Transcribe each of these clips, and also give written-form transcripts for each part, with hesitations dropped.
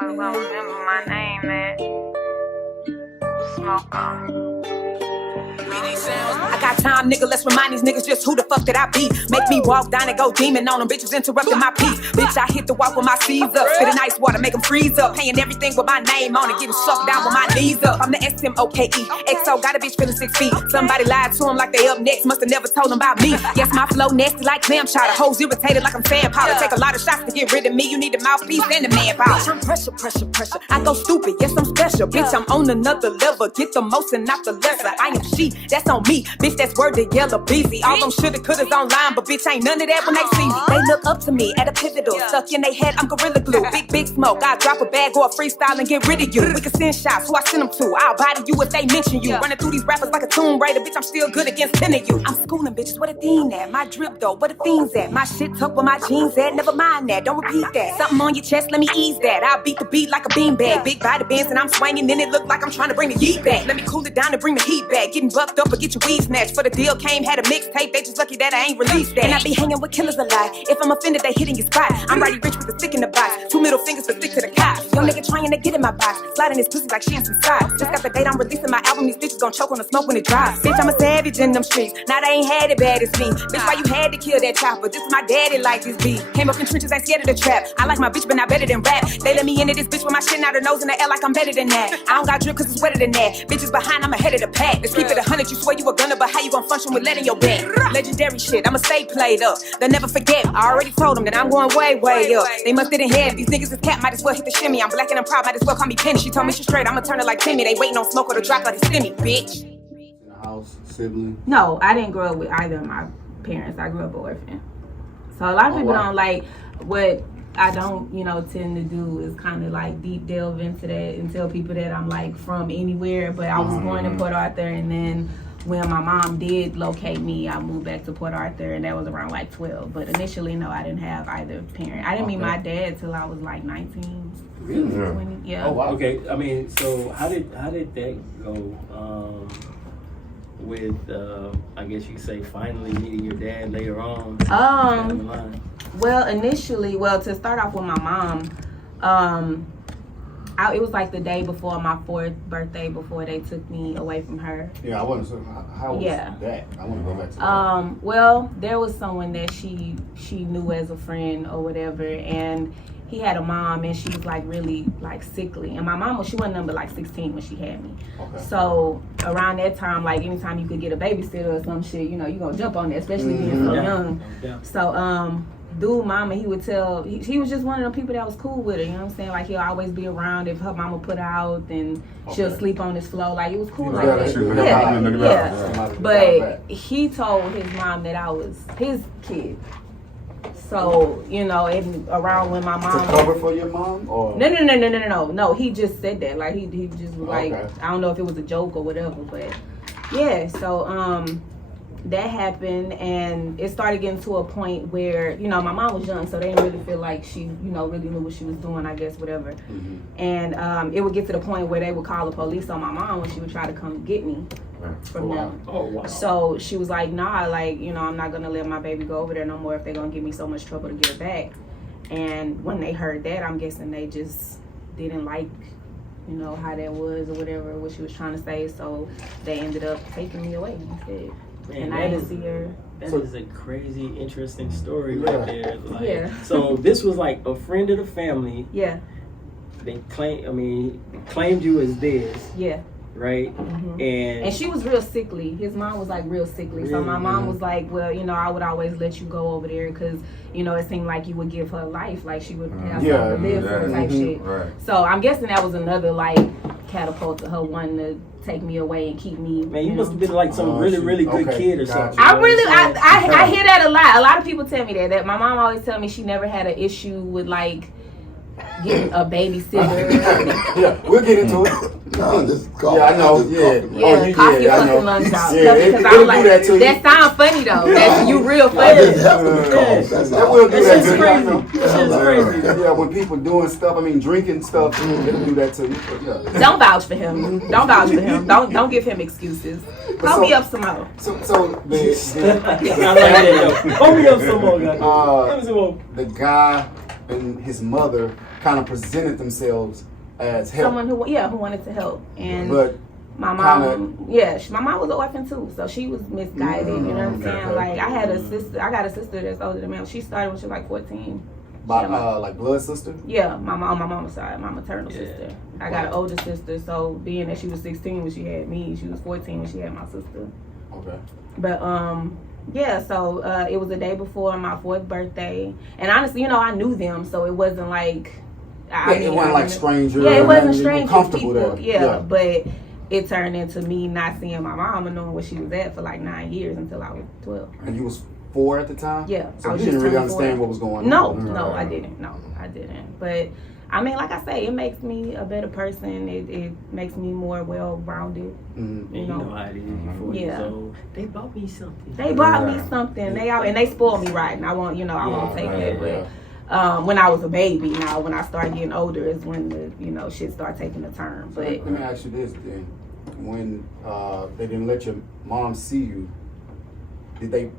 motherfuckers gonna remember my name, man. Smoke on. I got time, nigga, let's remind these niggas just who the fuck that I be. Make me walk down and go demon on them, bitches interrupting my peace. Bitch, I hit the walk with my sleeves up, spitting ice water, make them freeze up. Paying everything with my name on it, getting sucked down with my knees up. I'm the S-M-O-K-E, XO, got a bitch feeling 6 feet. Somebody lied to him like they up next, must've never told them about me. Yes, my flow nasty like clam chowder, hoes irritated like I'm sand powder. Take a lot of shots to get rid of me, you need the mouthpiece and the manpower. I'm pressure, pressure, pressure, I go stupid, yes, I'm special. Bitch, I'm on another level, get the most and not the lesser. I am she, that's on me. Bitch, that's word to yellow busy. All them shoulda couldas online, but bitch ain't none of that when they see me. They look up to me at a pivotal, stuck in they head, I'm gorilla glue. Big smoke, I drop a bag or a freestyle and get rid of you. We can send shots, who I send them to. I'll body you if they mention you. Running through these rappers like a Tomb Raider, bitch, I'm still good against 10 of you. I'm schooling bitches, what a theme at? My drip though, what the fiends at? My shit tucked where my jeans at, never mind that, don't repeat that. Something on your chest, let me ease that. I'll beat the beat like a beanbag. Big body bands and I'm swinging, then it look like I'm trying to bring the heat back. Let me cool it down and bring the heat back. Getting bucked up or get your weed snatched. For the deal came, had a mixtape, they just lucky that I ain't released that. And I be hanging with killers a lot. If I'm offended, they hitting your spot. I'm mighty rich with a stick in the box. 2 middle fingers to stick to the cops. Young nigga trying to get in my box. Sliding his pussy like she in some socks. Just got the date, I'm releasing my album. These bitches gon' choke on the smoke when it drops. Bitch, I'm a savage in them streets. Now they ain't had it bad as me. Bitch, why you had to kill that chopper? This is my daddy like this beat. Came up in trenches, ain't scared of the trap. I like my bitch, but not better than rap. They let me into this bitch with my shit out her nose in the air like I'm better than that. I don't got drip cause it's wetter than that. Bitches behind, I'm ahead of the pack. Let's keep it 100, you swear you a gunner, but how you gon' function with lead in your back? Legendary shit, I'ma stay played up. They'll never forget. I already told them that I'm going way, way up. They must didn't hear. These niggas is cat, might as well hit the shimmy. I'm black and I'm proud, might as well call me Penny. She told me she's straight, I'ma turn her like Timmy. They waiting on smoke or to drop like a stimmy, bitch. In the house, sibling? No, I didn't grow up with either of my parents. I grew up an orphan. So a lot of people don't like what I don't, tend to do is kind of like deep delve into that and tell people that I'm like from anywhere. But I was born in Port Arthur, and then when my mom did locate me, I moved back to Port Arthur, and that was around like 12. But initially, no, I didn't have either parent. I didn't meet my dad till I was like 19. Really? 20, yeah. Oh, wow. Okay, I mean, so how did that go with, I guess you could say, finally meeting your dad later on? Down the line? Well, initially, to start off with my mom, it was like the day before my 4th birthday before they took me away from her. Yeah, I want to say, how was that? I want to go back to that. Well, there was someone that she knew as a friend or whatever, and he had a mom, and she was like really like sickly. And my mom, she wasn't number like 16 when she had me. Okay. So around that time, like anytime you could get a babysitter or some shit, you gonna jump on that, especially being so young. Yeah. So dude, mama, he would tell, he was just one of the people that was cool with her, you know what I'm saying? Like, he'll always be around if her mama put her out, and she'll sleep on his floor. Like, it was cool like that. Yeah. But he told his mom that I was his kid. So, around when my mom... To cover for your mom? Or? No, he just said that. Like, he just was like, I don't know if it was a joke or whatever, but yeah, so, that happened, and it started getting to a point where, my mom was young, so they didn't really feel like she, really knew what she was doing, I guess, whatever. Mm-hmm. And it would get to the point where they would call the police on my mom when she would try to come get me from them. Oh, wow. So she was like, nah, like, I'm not going to let my baby go over there no more if they're going to give me so much trouble to get her back. And when they heard that, I'm guessing they just didn't like, how that was or whatever, what she was trying to say. So they ended up taking me away instead. Man, and I didn't see her. That is a crazy, interesting story right there. Like, so this was like a friend of the family. Yeah. They claimed you as theirs. Yeah. Right? Mm-hmm. And she was real sickly. His mom was like real sickly. So my mom was like, well, I would always let you go over there because, it seemed like you would give her life. Like she would have something to live for type shit. Right. So I'm guessing that was another like catapult to her wanting to take me away and keep me. Man, you must have been like some really good kid or something. I hear that a lot. A lot of people tell me that my mom always tell me she never had an issue with like getting a babysitter. Yeah, we'll get into it. No, this is coffee. Yeah, I know. Coffee fucking lunch out. Because I'm like, that sounds funny though. That's you real funny. I just have to cough. That's all. We'll do that crazy. That crazy. Yeah, when people doing stuff, drinking stuff, they'll do that to you. Yeah. Don't vouch for him. Don't vouch for him. Don't give him excuses. Call me up some more. So I like that, yo. Call me up some more, guys. The guy and his mother kind of presented themselves as help. Someone who wanted to help. And but my mom, my mom was an orphan too, so she was misguided. You know what I'm saying? Like I got a sister that's older than me. She started when she was like 14. By like blood sister? Yeah, on my mama's side, my maternal sister. I got an older sister, so being that she was 16 when she had me, she was 14 when she had my sister. Okay. But so it was the day before my 4th birthday, and honestly, I knew them, so it wasn't like it wasn't like strangers. Yeah, it wasn't strangers. Comfortable People, there. Yeah, but it turned into me not seeing my mom and knowing where she was at for like 9 years until I was 12. And you was 4 at the time? Yeah. So you didn't really understand what was going on? No, I didn't. No, I didn't. But I mean, like I say, it makes me a better person. It makes me more well-rounded. Mm-hmm. You know how it is. 4 years old. They bought me something. They bought me something. They spoiled me right, and I won't take it. But when I was a baby, now when I started getting older is when the shit started taking a turn. But let me ask you this then: when they didn't let your mom see you, did they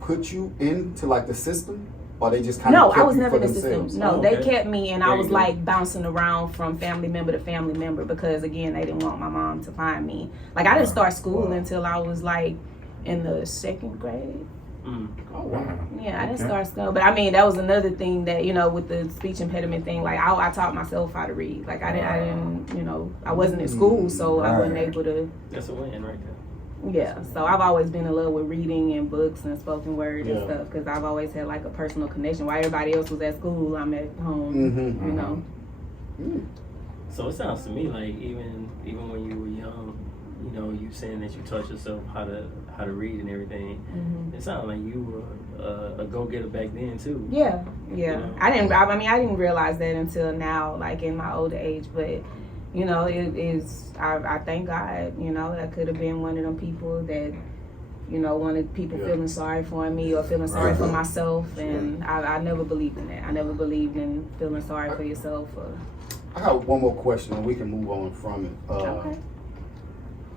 put you into like the system? Or they just kind of I was never in the system. No, they kept me, and I was like bouncing around from family member to family member because again, they didn't want my mom to find me. Like I didn't start school until I was like in the 2nd grade. Oh wow. Yeah, I didn't start school, but I mean that was another thing that with the speech impediment thing. Like I taught myself how to read. Like I didn't I wasn't in school, so I wasn't able to. That's a win right there. Yeah, so I've always been in love with reading and books and spoken word and stuff because I've always had like a personal connection. While everybody else was at school, I'm at home. So it sounds to me like even when you were young, you saying that you taught yourself how to read and everything. It sounded like you were a go-getter back then too. Yeah. I didn't realize that until now, like in my older age, but. It is. I thank God. I could have been one of them people that, wanted people feeling sorry for me or feeling sorry for myself, and I never believed in that. I never believed in feeling sorry for yourself. I got one more question, and we can move on from it. Okay.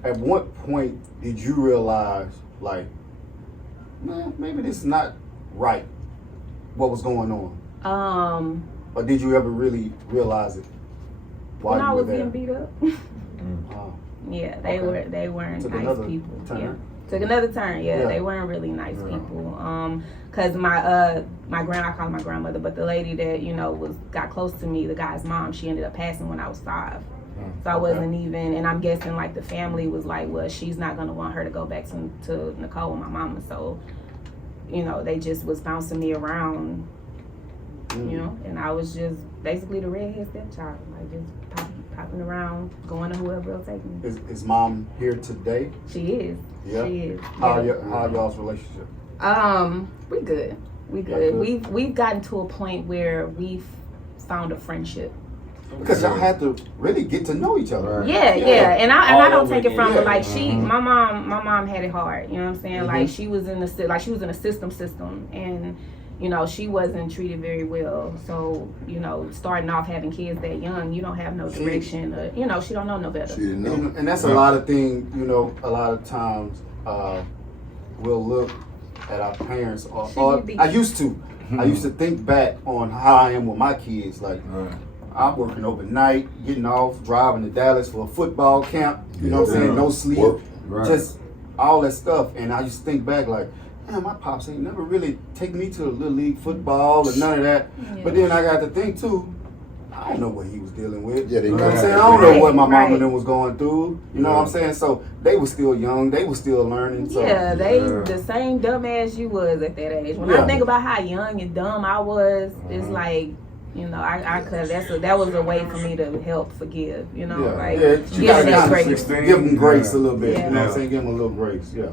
At what point did you realize, like, man, maybe this is not right? What was going on? Or did you ever really realize it? When I was getting beat up. Yeah, they weren't nice people. Yeah. Took another turn. Yeah, they weren't really nice people. Cause I call her my grandmother, but the lady that got close to me, the guy's mom, she ended up passing when I was 5. So I wasn't even, and I'm guessing like the family was like, well, she's not gonna want her to go back to Nicole and my mama. So, they just was bouncing me around. And I was just basically the redhead stepchild, like just popping around, going to whoever will take me. Is mom here today? She is. Yeah. She is. How y'all's relationship? We good. We good. We've gotten to a point where we've found a friendship. Because y'all had to really get to know each other. Yeah. And I don't take it from her. Like my mom had it hard. You know what I'm saying? Like she was in a system, and. She wasn't treated very well. So, starting off having kids that young, you don't have no direction. She don't know no better. She didn't know. And that's a lot of things, a lot of times we'll look at our parents. I used to think back on how I am with my kids. Like, I'm working overnight, getting off, driving to Dallas for a football camp. You know what I'm saying? No sleep. Just all that stuff. And I used to think back like, man, my pops ain't never really taken me to a little league football or none of that. Yeah. But then I got to think too, I don't know what he was dealing with. Yeah, you know what I'm saying? I don't know what my mom and them was going through. You know what I'm saying? So they were still young. They were still learning. So. Yeah, they the same dumb ass you was at that age. When I think about how young and dumb I was, it's like, I could. That was a way for me to help forgive. Give them grace. Give them grace a little bit. You know what I'm saying? Give them a little grace. Yeah.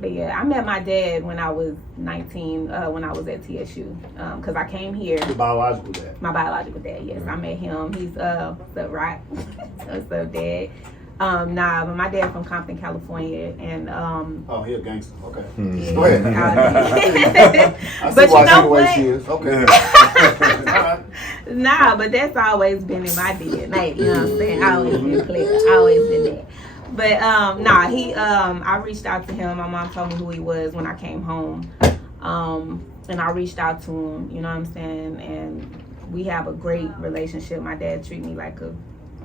But yeah, I met my dad when I was 19, when I was at TSU, because I came here. Your biological dad? My biological dad, yes. I met him. He's, what's up, Rock? What's up, Dad? But my dad from Compton, California, and oh, he a gangster. Okay. Yeah. Go ahead. But you know what? She is. Okay. But that's always been in my DNA. You know what I'm saying? I always been clear. I always been there. But he I reached out to him. My mom told me who he was when I came home. And I reached out to him, you know what I'm saying? And we have a great relationship. My dad treated me like a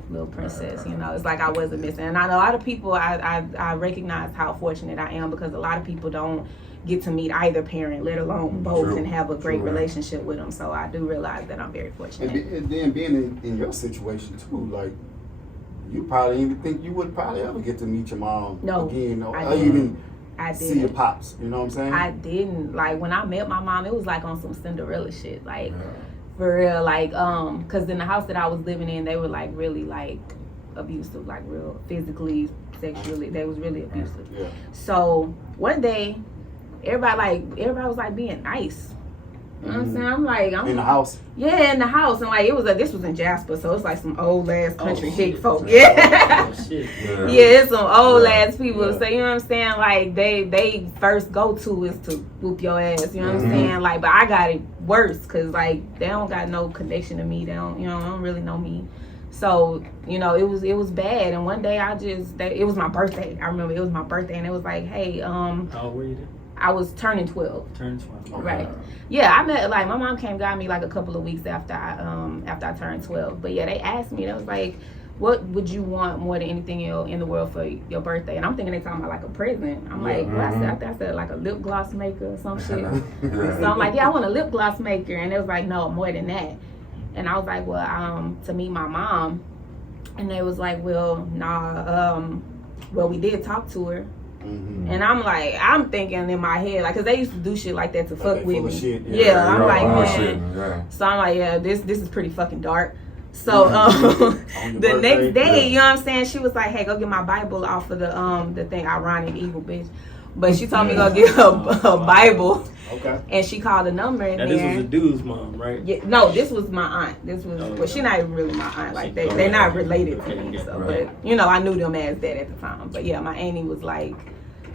little princess, you know. It's like I wasn't missing. And I know a lot of people, I recognize how fortunate I am, because a lot of people don't get to meet either parent, let alone both, and have a great relationship with them. So I do realize that I'm very fortunate. And then being in your situation too, like, you probably even think you would probably ever get to meet your mom again, or even see your pops. You know what I'm saying? I didn't. Like, when I met my mom, it was like on some Cinderella shit. Like, for real. Like, because in the house that I was living in, they were like really like abusive, like real physically, sexually. They was really abusive. Yeah. So one day, everybody was like being nice. You know what I'm saying? I'm like, in the house? Yeah, in the house. And like, this was in Jasper, so it's like some old ass country hick folk. Yeah. Yeah, it's some old ass people. So, you know what I'm saying? Like, they first go to is to whoop your ass. You know what I'm saying? Like, but I got it worse, because like, they don't got no connection to me. They don't really know me. So, you know, it was bad. And one day it was my birthday. I remember it was my birthday, and it was like, hey, how old were you then? I was turning 12. Turning 12. Okay. Right. Yeah, I met, like, my mom got me like a couple of weeks after I turned 12. But yeah, they asked me, they was like, what would you want more than anything in the world for your birthday? And I'm thinking they talking about like a present. I'm like, what I said like a lip gloss maker or some shit. So I'm like, yeah, I want a lip gloss maker. And it was like, no, more than that. And I was like, well, to meet my mom. And they was like, well, nah, well, we did talk to her. And I'm like, I'm thinking in my head, like, cause they used to do shit like that to fuck with me. Shit, I'm like, man. So I'm like, yeah, this is pretty fucking dark. So the next day, you know what I'm saying, she was like, hey, go get my Bible off of the thing. Ironic, evil bitch. But she told me to go get a Bible. Okay. And she called a number in there. This was a dude's mom, right? Yeah, no, this was my aunt. This was well, she's not even really my aunt. Like they're not related to me. So, but you know, I knew them as that at the time. But yeah, my auntie was like,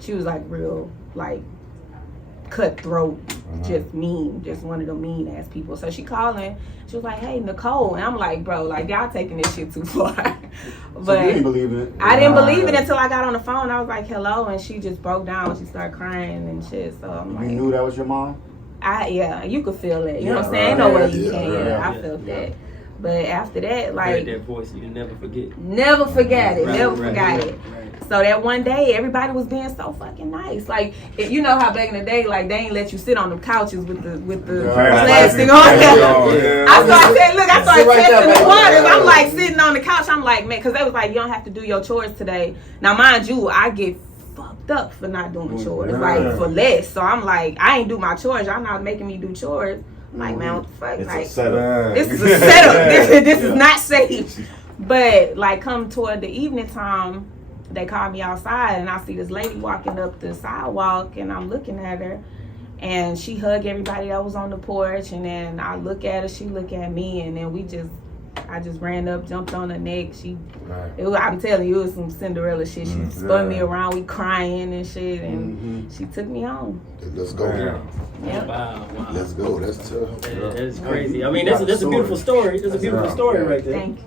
she was like real like cutthroat, just mean, just one of the mean ass people. So she called in. She was like, hey, Nicole. And I'm like, bro, like, y'all taking this shit too far. But so you didn't believe it? I didn't believe it until I got on the phone. I was like, hello. And she just broke down. She started crying and shit. So I'm like, you knew that was your mom? Yeah, you could feel it. You know what I'm saying? Ain't no way you can. I felt that. But after that, like, that voice, you never forget. Never forget it. Never forgot it. So that one day, everybody was being so fucking nice. Like, you know how back in the day, like, they ain't let you sit on the couches with the plastic on there. I started testing the waters. I'm like sitting on the couch. I'm like, man, because they was like, you don't have to do your chores today. Now, mind you, I get fucked up for not doing chores, like for less. So I'm like, I ain't do my chores. Y'all not making me do chores. I'm like, man, what the fuck? It's like, a setup. This is a setup. This is not safe. But like, come toward the evening time, they called me outside, and I see this lady walking up the sidewalk, and I'm looking at her, and she hugged everybody that was on the porch, and then I look at her, she look at me, and then I just ran up, jumped on her neck. I'm telling you, it was some Cinderella shit. She spun me around, we crying and shit, and she took me home. Let's go. Yep. Wow. Let's go. That's tough. That is crazy. I mean, that's a beautiful story. That's a beautiful story right there. Thank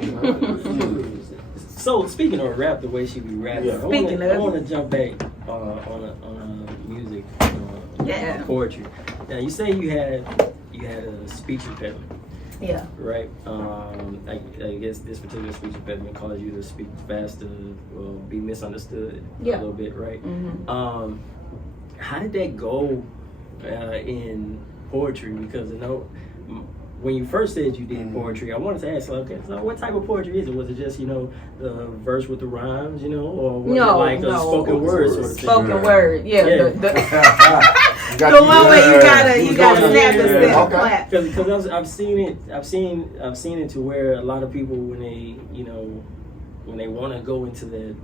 you. So speaking of rap, the way she be rapping, I want to jump back on music, on poetry. Now you say you had a speech impediment. Yeah. Right. I guess this particular speech impediment caused you to speak faster, or be misunderstood a little bit, right? Mm-hmm. How did that go in poetry? Because I know when you first said you did poetry, I wanted to ask, okay, so what type of poetry is it? Was it just, the verse with the rhymes, or was it like a spoken word sort of thing? Spoken word, yeah. The one where you gotta snap the step clap. Because I've seen it to where a lot of people when they want to go into that,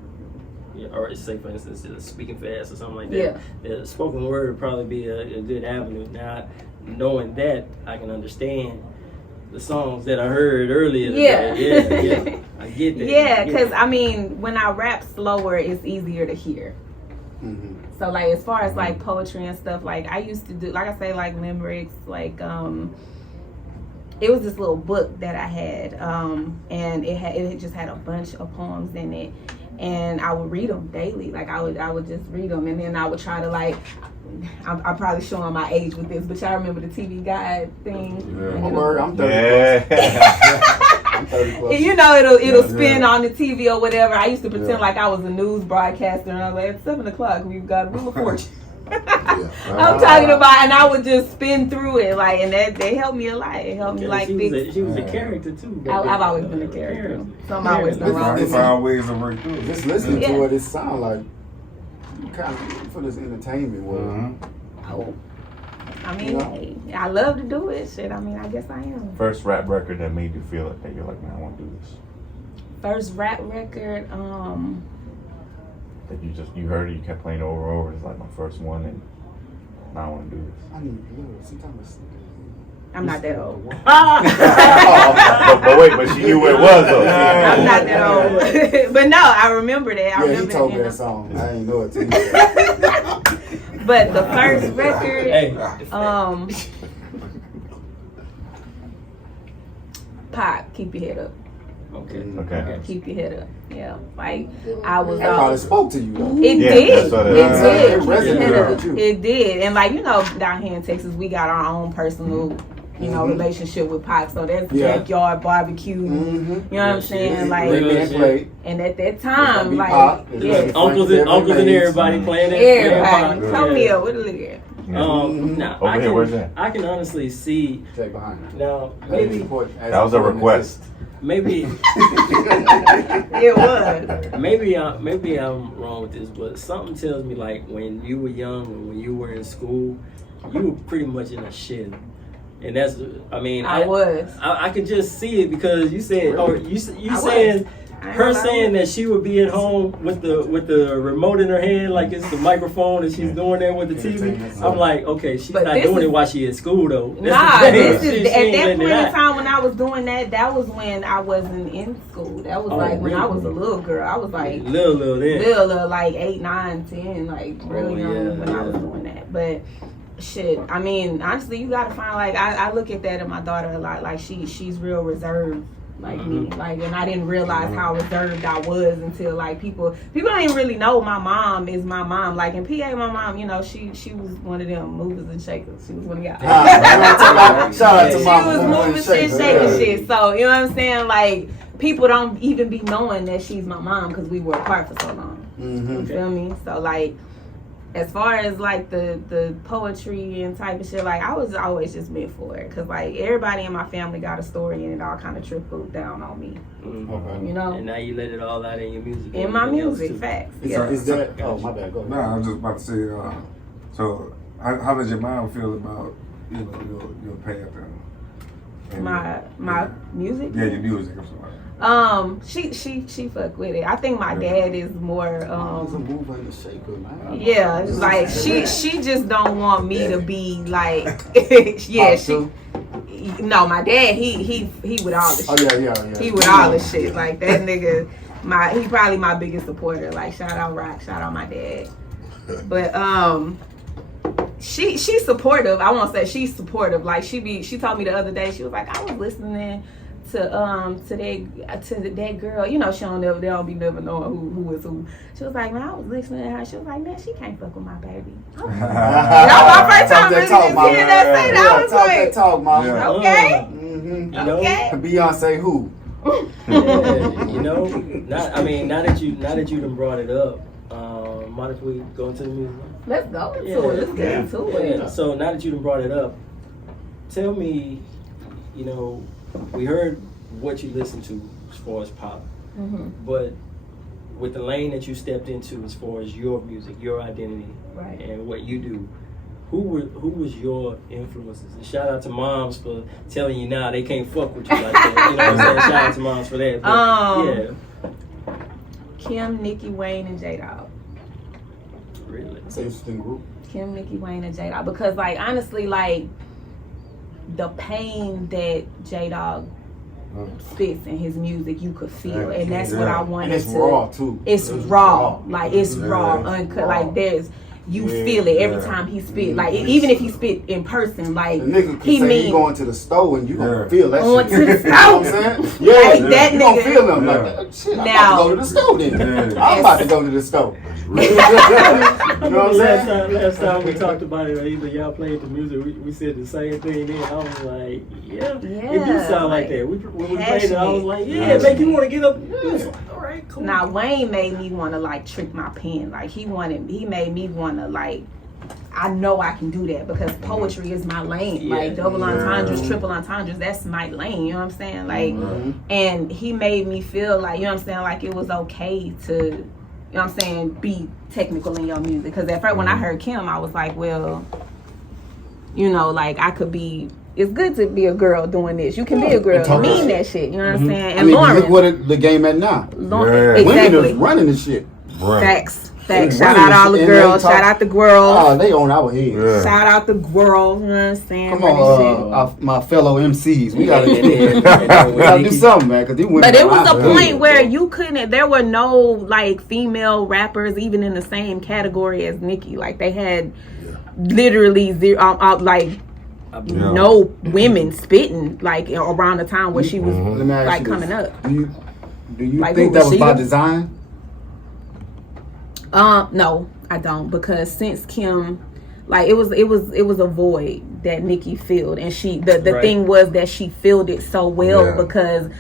or say for instance speaking fast or something like that, the spoken word would probably be a good avenue. Now, knowing that, I can understand the songs that I heard earlier. Yeah, I get that. Yeah, because I mean, when I rap slower, it's easier to hear. Mm-hmm. So like, as far as like poetry and stuff, like I used to do, like I say, like limericks, like it was this little book that I had, and it just had a bunch of poems in it. And I would read them daily. Like I would just read them, and then I would try to like I'm probably showing my age with this, but y'all remember the TV Guide thing? Yeah. I'm 30 I'm 30 plus. You know, it'll spin on the TV or whatever. I used to pretend like I was a news broadcaster, and I was like, at 7 o'clock, we've got Wheel of Fortune. I'm talking about, and I would just spin through it, like, and they helped me a lot. It helped me like fix. She was a character too. I've always been a character. So I'm always been wrong. It's always a work through. Just listening to it sound like you kind of for this entertainment world. Oh. I mean, hey, I love to do it. Shit, I mean, I guess I am. First rap record that made you feel like that you're like, man, I want to do this. First rap record, That you heard it, you kept playing over and over. It's like my first one, and now I want to do this. I need blood. Sometimes I'm not that old. but wait, but she knew what it was though. I'm not that old. But no, I remember that. I remember he told me that song. I ain't know it till you. But the first record, Pop, Keep Your Head Up. Okay. Keep your head up. Yeah, like I was. That probably spoke to you though. It did. It resonated with you. It did, and like down here in Texas, we got our own personal, relationship with Pac. So that's backyard barbecue. You know what I'm saying? Like, and at that time, like, uncles and everybody playing it. Everybody, come here with a lyric. Now I can honestly see. Now maybe that was a request. Maybe it was. Maybe I'm wrong with this, but something tells me like when you were young and when you were in school, you were pretty much in a shell. And that's, I mean, I could just see it because you said, or you saying. Her saying that she would be at home with the remote in her hand, like it's the microphone, and she's doing that with the TV. I'm like, okay, she's not doing it while she at school though. This is at that point in time when I was doing that. That was when I wasn't in school. That was like when I was a little girl. I was like little, like 8, 9, 10, like really young when I was doing that. But shit, I mean, honestly, you gotta find like I look at that in my daughter a lot. Like she's real reserved. Like me, like, and I didn't realize how reserved I was until like people don't even really know my mom is my mom. Like in PA, my mom, she was one of them movers and shakers. She was one of y'all. Shout out to mom. She was moving shit, shaking shit. So you know what I'm saying? Like people don't even be knowing that she's my mom because we were apart for so long. You feel me? So like. As far as like the poetry and type of shit, like I was always just meant for it, cause like everybody in my family got a story and it all kind of trickled down on me. You know. And now you let it all out in your music. In my music, facts. Is that? Oh my bad. Go ahead. No, I was just about to say. So, how does your mom feel about your path and my music? Yeah, your music. I'm sorry. She fuck with it. I think my dad is more yeah, like she just don't want me to be like no, my dad he with all the shit. Yeah. He with all the shit. Like that nigga he probably my biggest supporter. Like shout out Rock, shout out my dad. But she's supportive. I won't say she's supportive. Like she told me the other day, she was like, I was listening to that girl, she they don't be never knowing who is who. She was like, man, I was listening to her. She was like, man, she can't fuck with my baby. That was my first time really just hearing that say that. I was like, talk, mama. Okay. Okay. Beyonce who? Now that you done brought it up, mind if we go into the music? Let's go into it. Let's get into it. So now that you done brought it up, tell me, we heard what you listen to as far as pop, but with the lane that you stepped into as far as your music, your identity, right, and what you do, who was your influences? And shout out to moms for telling you now they can't fuck with you like that. You know what I'm saying? Shout out to moms for that. But, Kim, Nicki, Wayne, and J-Dog. Really? It's an interesting group. Kim, Nicki, Wayne, and J-Dog. Because like honestly, like the pain that J-Dog spits in his music, you could feel, and that's what I wanted. And it's raw too. It's raw, like it's raw, uncut. Like there's, you feel it every time he spit. Like even if he spit in person, like the nigga he say mean he going to the store and you gonna feel that going shit. to the You know what I'm saying? Yeah, like that you nigga gonna feel them like shit. I'm about to go to the store then. I'm about to go to the store. You know what I'm saying? Last time we talked about it, or either y'all played the music, we said the same thing then. I was like, yeah, it do sound like that. When we played it, I was like, yeah, make you want to get up. He was like, all right, cool. Now Wayne made me want to like trick my pen. Like he made me want to like, I know I can do that because poetry is my lane. Like double entendres, triple entendres, that's my lane. You know what I'm saying? Like, and he made me feel like, you know what I'm saying, like it was okay to, you know what I'm saying, be technical in your music. Because at first when I heard Kim, I was like, well, you know, like I could be. It's good to be a girl doing this. You can be a girl and mean that shit. You know what I'm saying? And Lauren, look what the game at now. Exactly. Women is running this shit. Right. Facts. Shout out all the girls. Shout out the girls. Oh, they on our head. Yeah. Shout out the girls. You know what I'm saying? Come on, my fellow MCs. We gotta do something, man. But it was a point where you couldn't. There were no like female rappers even in the same category as Nicki. Like they had literally zero. No women spitting like around the time where she was like coming up. Do you like, think that was by design? No, I don't, because since Kim, like it was a void that Nicki filled, and the thing was that she filled it so well because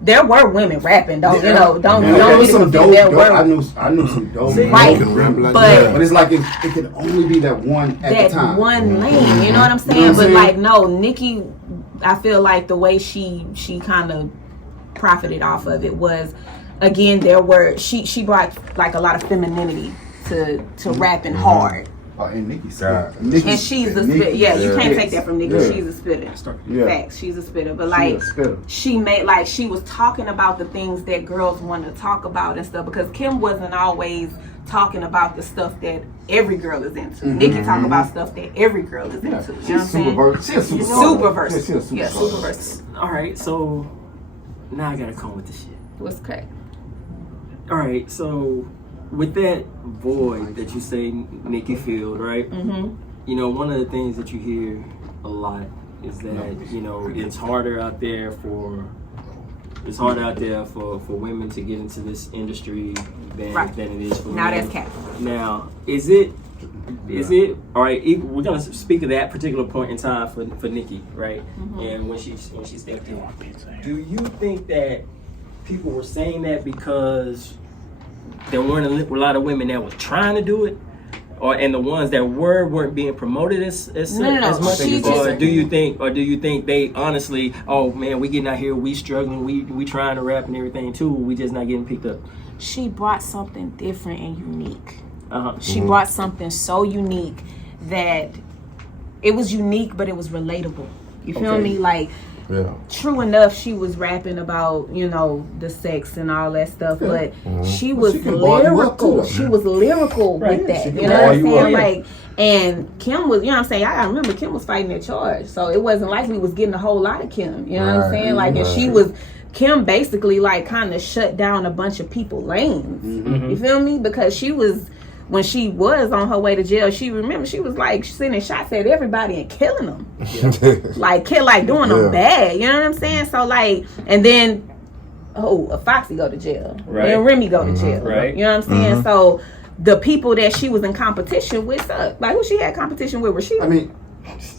there were women rapping. Don't get me confused. There were. I knew some dope. Right, but it's like it could only be that one at the time. That one lane. You know what I'm saying? But like no, Nicki, I feel like the way she kind of profited off of it was. Again, she brought like a lot of femininity to rapping hard. Oh, and Nicki's and she's a spitter. Yeah, you can't take that from Nicki. Yeah. She's a spitter. Yeah. Facts, she's a spitter. But like, she made like she was talking about the things that girls want to talk about and stuff. Because Kim wasn't always talking about the stuff that every girl is into. Nicki talk about stuff that every girl is into. You know what I'm saying? She's super versatile. Yeah, super versatile. All right, so now I gotta come with the shit. What's crack? All right, so with that void that you say Nicki filled, right? You know, one of the things that you hear a lot is that it's harder out there for women to get into this industry than it is for men. Now that's cap. Now, is it all right? We're gonna speak of that particular point in time for Nicki, right? And when she stepped in, do you think that people were saying that because there weren't a lot of women that was trying to do it, and the ones that weren't being promoted as much? Or do you think they honestly, oh man, we getting out here, we struggling, we trying to rap and everything too, we just not getting picked up? She brought something different and unique. She brought something so unique that it was unique, but it was relatable. You feel me? Like. Yeah. True enough, she was rapping about, the sex and all that stuff, but she was lyrical. She was lyrical with that. You know what I'm saying? Like, and Kim was, I remember Kim was fighting that charge. So it wasn't like we was getting a whole lot of Kim. You know what I'm saying? Like, and Kim basically like kind of shut down a bunch of people's lanes. You feel me? Because she was, when she was on her way to jail, she was like sending shots at everybody and killing them, like doing them bad. You know what I'm saying? So like, and then Foxy go to jail, and Remy go to jail. You know what I'm saying? So the people that she was in competition with, like who she had competition with, was she? I mean.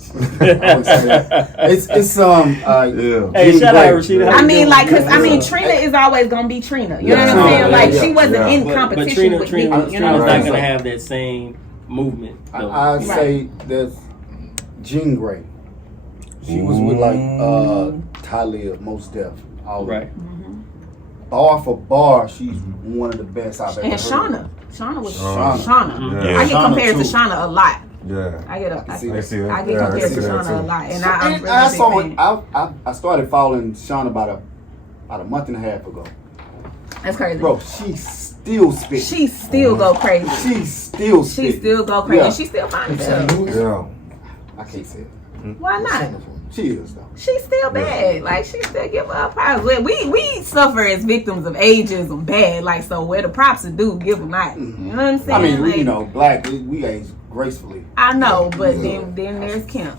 it's Hey, shout out Rashida. I mean, like, cause Trina is always gonna be Trina. You know what I'm saying? Like, she wasn't in competition with Nicki. Trina's not gonna have that same movement. I'd say that's Jean Grey. She was with like Talib, Most Def, all right. Bar for bar, she's one of the best I've ever heard. And Shauna was Shauna. I get compared to Shauna a lot. Yeah, I get compared to Shauna a lot, and I saw it. I started following Shauna about a month and a half ago. That's crazy, bro. She still spit. She still go crazy. She still spit. She still go crazy. Yeah. She still finds herself. Yeah, I can't say it. Why not? She is though. She's still bad. Like she still give her props. We suffer as victims of ageism bad. Like so, where the props are due, give them out. You know what I'm saying? I mean, like, black we age gracefully. I know, but then there's Kim.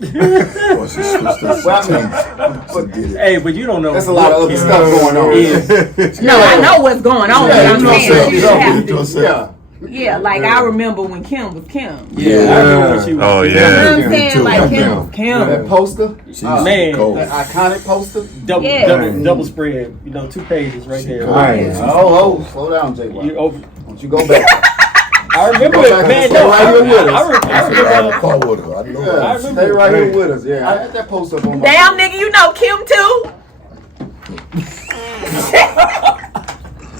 Or she switched us to Tim. Hey, but you don't know. There's a lot of other stuff going on. No, I know what's going on, but I'm saying she have to. Yeah. Yeah, like I remember when Kim was Kim. Yeah, I remember when she was. Oh, You know yeah. what I'm saying? Like Kim was Kim. That poster, Man, that iconic poster. double spread. You know, 2 pages right there. Nice. Oh, slow down, Jay. You over. Don't you go back? I remember it, man. Stay No, right here with us. I remember. Call with her. I know Yeah, that. stay right here with us. Yeah, I had that poster up on my. Damn, nigga, you know Kim too?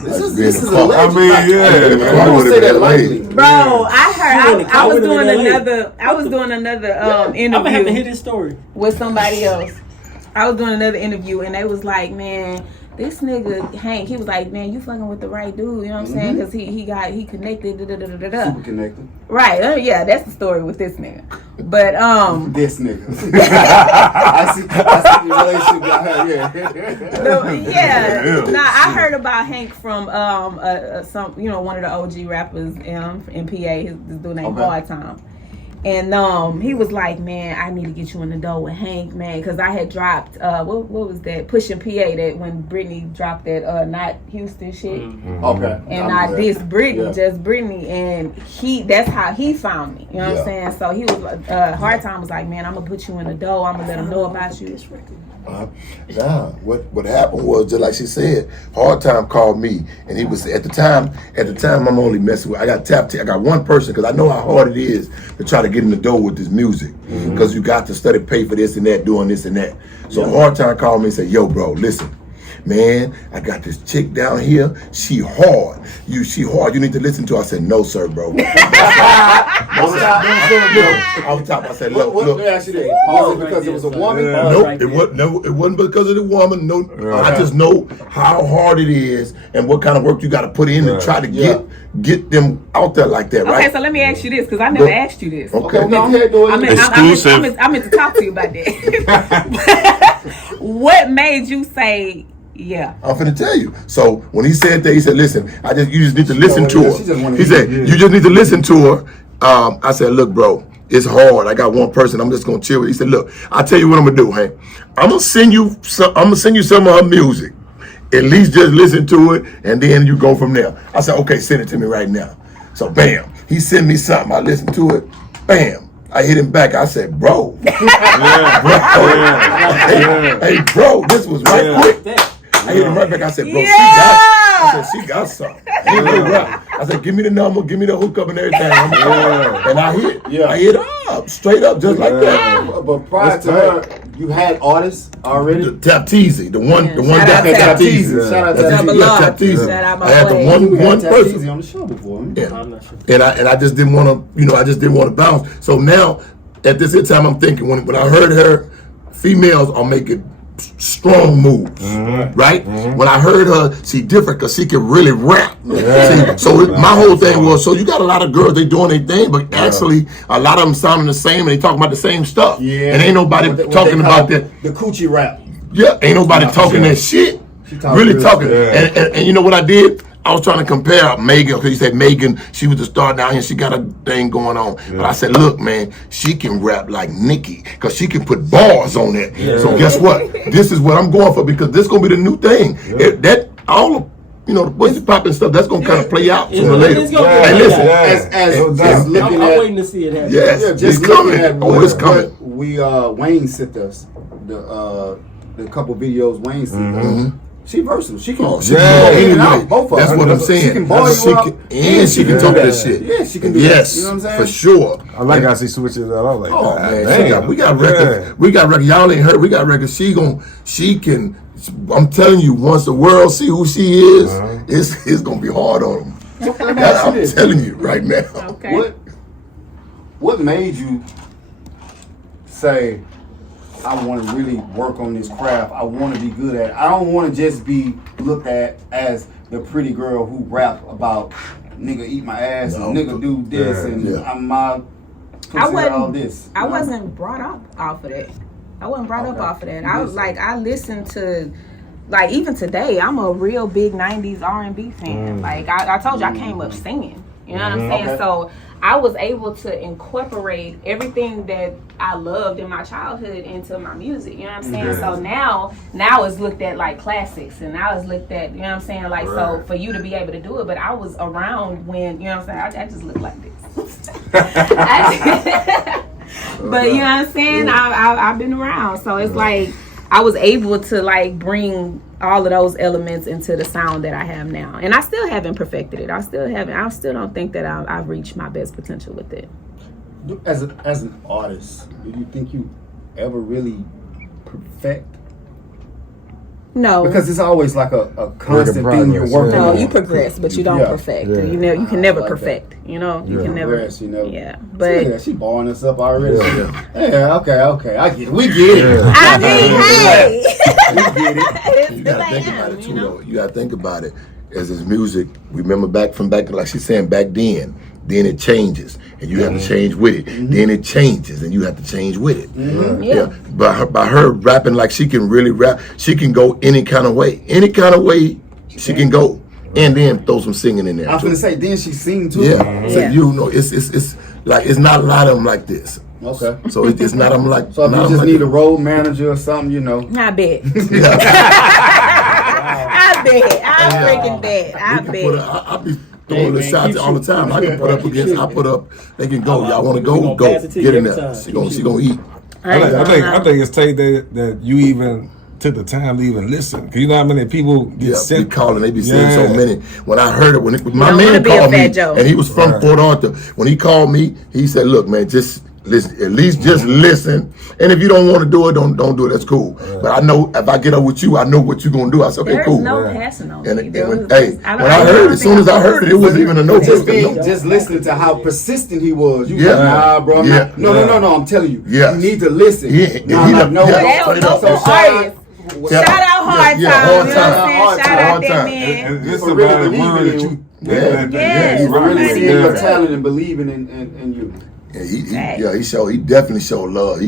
This is a I legend. mean, yeah. I don't say that lightly. Bro, I heard I was doing in LA. another I'm gonna have to hear interview this story. with somebody else. I was doing another interview and they was like, man, this nigga Hank, he was like, man, you fucking with the right dude, you know what I'm saying? Because he connected, Super connected. Right, yeah, that's the story with this nigga. But This nigga. I see the relationship y'all have. Yeah. Nah, I heard about Hank from some one of the OG rappers in PA. His dude named Hard Time. And he was like, man, I need to get you in the door with Hank, man, because I had dropped what was that Pushing PA, that when Britney dropped that Not Houston shit. Okay. And I dissed Britney, Yeah. just Britney, and that's how he found me. You know what I'm saying? So he was Hard Time was like, man, I'm gonna put you in the door. I'm gonna let him know about you. Nah, what happened was, just like she said, Hard Time called me, and he was at the time I'm only messing with, I got one person, because I know how hard it is to try to get in the door with this music, because you got to study, pay for this and that, doing this and that. So Hard Time called me and said, yo bro, listen, man, I got this chick down here, she hard, you need to listen to her. I said, no sir, bro. Off top, I said, look. Let me ask you this. Was it because it was a woman? Nope, it wasn't because of the woman. No, I just know how hard it is and what kind of work you got to put in to try to get them out there like that, right? Okay, so let me ask you this, because I never asked you this. Okay. I meant to talk to you about that. What made you say, yeah? I'm finna tell you. So when he said that, he said, listen, you just need to listen to her. He said, you just need to listen to her. I said, look, bro, it's hard. I got one person. I'm just gonna chill with. He said, look, I'll tell you what I'm gonna do, Hank. I'm gonna send you some of her music. At least just listen to it, and then you go from there. I said, okay, send it to me right now. So bam, he sent me something. I listened to it. Bam. I hit him back. I said, bro. Hey, bro, this was right quick. I hit him right back. I said, bro, she got something. I said, give me the number, give me the hookup and everything. And I hit up, straight up, just like that. But prior to her, you had artists already? The Tapteezy, the one guy Shout out to Tapteezy. Shout out to Tapteezy. Shout out my I had the boy. one person. Tapteezy on the show before. Yeah. I'm not sure. And I just didn't want to, bounce. So now, at this time, I'm thinking, when I heard her, females are making strong moves, right? When I heard her, she different because she can really rap. See, so my whole thing was, so you got a lot of girls, they doing their thing, but actually a lot of them sounding the same and they talking about the same stuff. Yeah. And ain't nobody talking about that. The coochie rap. Yeah, ain't nobody talking that shit. Really talking. And you know what I did? I was trying to compare Megan, because you said Megan, she was the star down here, she got a thing going on. Yeah. But I said, look, man, she can rap like Nicki, because she can put bars on it. Yeah. So guess what? This is what I'm going for, because this is going to be the new thing. Yeah. The boys popping stuff, that's going to kind of play out sooner or later. Hey, listen, I'm waiting to see it happen. Yes, it's coming. It's coming. Wayne sent us the couple videos Wayne sent us. She versatile. She can. Both of that's them. what I'm saying. She can ball you up, and she can talk that shit. Yeah, she can do yes, that. You know what I'm saying? For sure. I like how she switches it up. Like, oh man, we got records. Yeah. We got records. Y'all ain't heard. We got records. She can. I'm telling you, once the world see who she is, it's gonna be hard on them. I'm telling you right now. Okay. What made you say, I want to really work on this craft. I want to be good at it. I don't want to just be looked at as the pretty girl who rap about nigga eat my ass and nigga do this and I'm my all this. I wasn't brought up off of that. I wasn't brought up off of that. I listened to, like, even today, I'm a real big 90s R&B fan. Like I told you, I came up singing. You know what I'm saying? So I was able to incorporate everything that I loved in my childhood into my music. You know what I'm saying? So now it's looked at like classics, and now it's looked at, you know what I'm saying? Like, so for you to be able to do it, but I was around when, you know what I'm saying? I just look like this. But you know what I'm saying? I've been around, so it's like I was able to like bring all of those elements into the sound that I have now, and I still haven't perfected it. I still don't think that I've reached my best potential with it. As an artist, do you think you ever really perfect? No, because it's always like a constant thing you're working on. No, you progress, but you don't perfect. Yeah. You can never perfect. You know, you can never. Progress, you know. Yeah, but she balling us up already. Yeah, okay, I get it. We get it. I mean, hey, we get it. You gotta think about it too, though. You gotta think about it as his music. Remember back like she's saying back then it changes and you have to change with it. Then it changes and you have to change with it. Yeah. By her rapping like she can really rap, she can go any kind of way. Any kind of way she can go. And then throw some singing in there. I was gonna say, then she sing too. Yeah. So you know, it's like it's not a lot of them like this. Okay. So it's not them like. So if you just need a road manager or something, you know. I bet. Yeah. I bet. I freaking bet. I bet. I be throwing the shots all the time. I can put up against. I put up. They can go. Y'all want to go? Go. Get in there. She gonna eat. I think it's take that you even took the time to even listen. Cause you know how many people get sent calling. They be saying so many. When I heard it, when my man called me, and he was from Fort Arthur. When he called me, he said, "Look, man, just listen. At least just listen. And if you don't want to do it, don't do it. That's cool. But I know if I get up with you, I know what you're gonna do." I said, "Okay, cool." There's no passing on me. When I heard it, as soon as I heard it, it wasn't even a no. Just listening to how persistent he was. You like, nah, bro. No. I'm telling you. You need to listen. Shout out Hard Time. You know what I'm saying? Shout out that man. This is about a word that you. He's really seeing your talent and believing in you. Yeah, he definitely showed love. He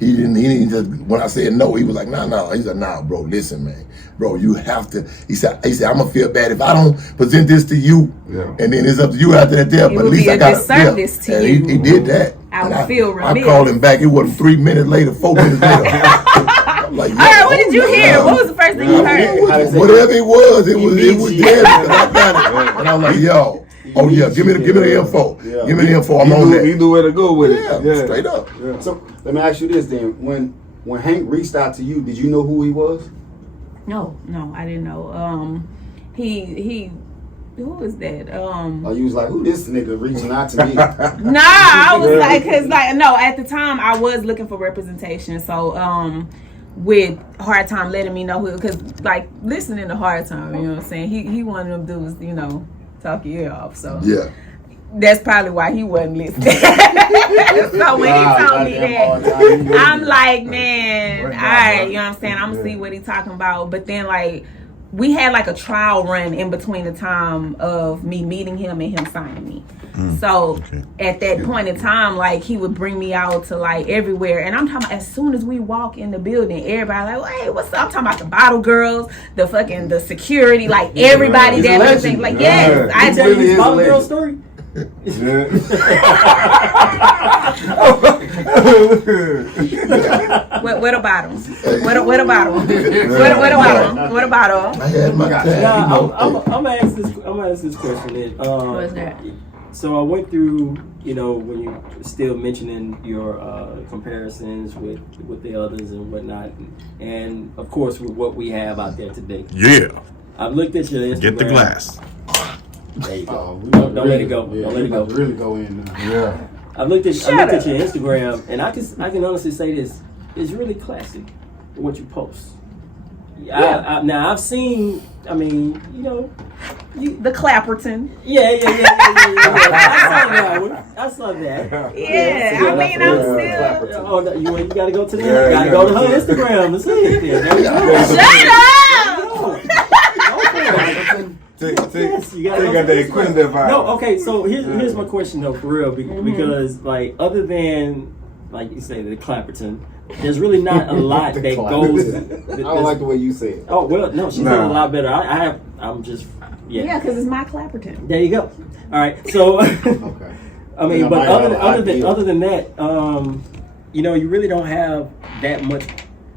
didn't just, when I said no, he was like, no. He said, nah, bro, listen, man. Bro, you have to. He said, I'm gonna feel bad if I don't present this to you, and then it's up to you after that. But at least I got disservice to you. He did that. I would feel remiss. I called him back. It wasn't 3 minutes later, 4 minutes later. Like, all right, what did you hear? What was the first thing you heard? Whatever it was dead because I got it. And I was like, yo. Oh yeah, give me the info. Yeah. Give me the info. I'm on that. You knew where to go with it. Yeah, straight up. Yeah. So let me ask you this then: when Hank reached out to you, did you know who he was? No, I didn't know. He. Who was that? Oh, you was like, who this nigga reaching out to me? Nah, I was like, no. At the time, I was looking for representation. So with Hard Time letting me know who, because like listening to Hard Time, you know what I'm saying? He one of them dudes, you know. Talk your ear off, so yeah, that's probably why he wasn't listening. So when he told me that, I'm like, man, all right, you know what I'm saying? I'm gonna see what he's talking about. But then like we had like a trial run in between the time of me meeting him and him signing me. So at that point in time, like he would bring me out to like everywhere, and I'm talking about as soon as we walk in the building, everybody like, hey, what's up? I'm talking about the bottle girls, the security, like everybody that was saying, like, yes, I tell you this bottle girl story. What about him? What about him? What about him? I had my time. I'm gonna ask this question then. What's that? So I went through, you know, when you still mentioning your comparisons with the others and whatnot, and of course with what we have out there today. Yeah. I've looked at your Instagram. Get the glass. There you go. Don't let it go. Yeah, don't let it go. Really go in now. Yeah. I looked at your Instagram, and I can honestly say this: it's really classic what you post. Yeah. Now I've seen. I mean, you know, the Clapperton. Yeah. I saw that. Yeah. I mean, I'm still. Oh, you gotta go to the. You gotta go to her Instagram and see it. There you go. Shut up. You got that inquisitive vibe. No, okay. So here's my question though, for real, because like other than like you say the Clapperton, there's really not a lot that goes. I don't like the way you say it. Oh well, no, she's doing a lot better. I'm just Yeah, because it's my Clapperton. There you go. All right, so Okay. I mean, but other than that, you know, you really don't have that much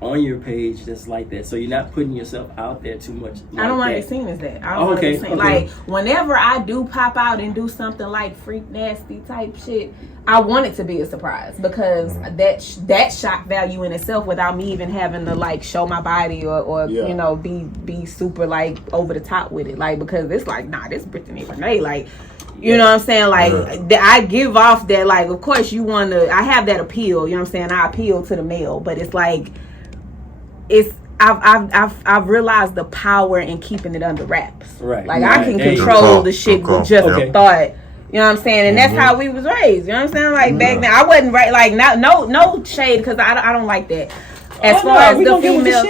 on your page that's like that, so you're not putting yourself out there too much. Like I don't want to that. be seen as that. I don't want to be seen. Like, whenever I do pop out and do something like freak nasty type shit, I want it to be a surprise, because that shock value in itself, without me even having to like show my body or you know, be super like over the top with it, like, because it's like, nah, this Brittany Renee, like, you know what I'm saying? Like, I give off that, like, of course you want to, I have that appeal, you know what I'm saying? I appeal to the male, but it's like, I've realized the power in keeping it under wraps. Right. Like, I can control the shit with just a thought. You know what I'm saying? And that's how we was raised. You know what I'm saying? Like, back then, I wasn't right. Like, no shade, because I don't like that. As far as the female,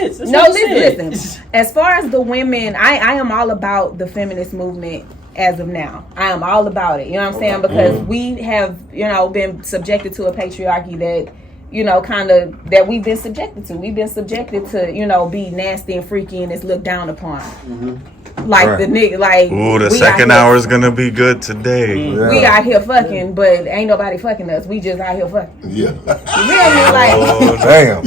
listen. As far as the women, I am all about the feminist movement. As of now, I am all about it. You know what I'm saying? Because we have, you know, been subjected to a patriarchy that, you know, kind of, that we've been subjected to. We've been subjected to, you know, be nasty and freaky and it's looked down upon. Like the nigga, like, ooh, the second hour is gonna be good today. We out here fucking, but ain't nobody fucking us. We just out here fucking. Yeah. You feel me? Like, damn.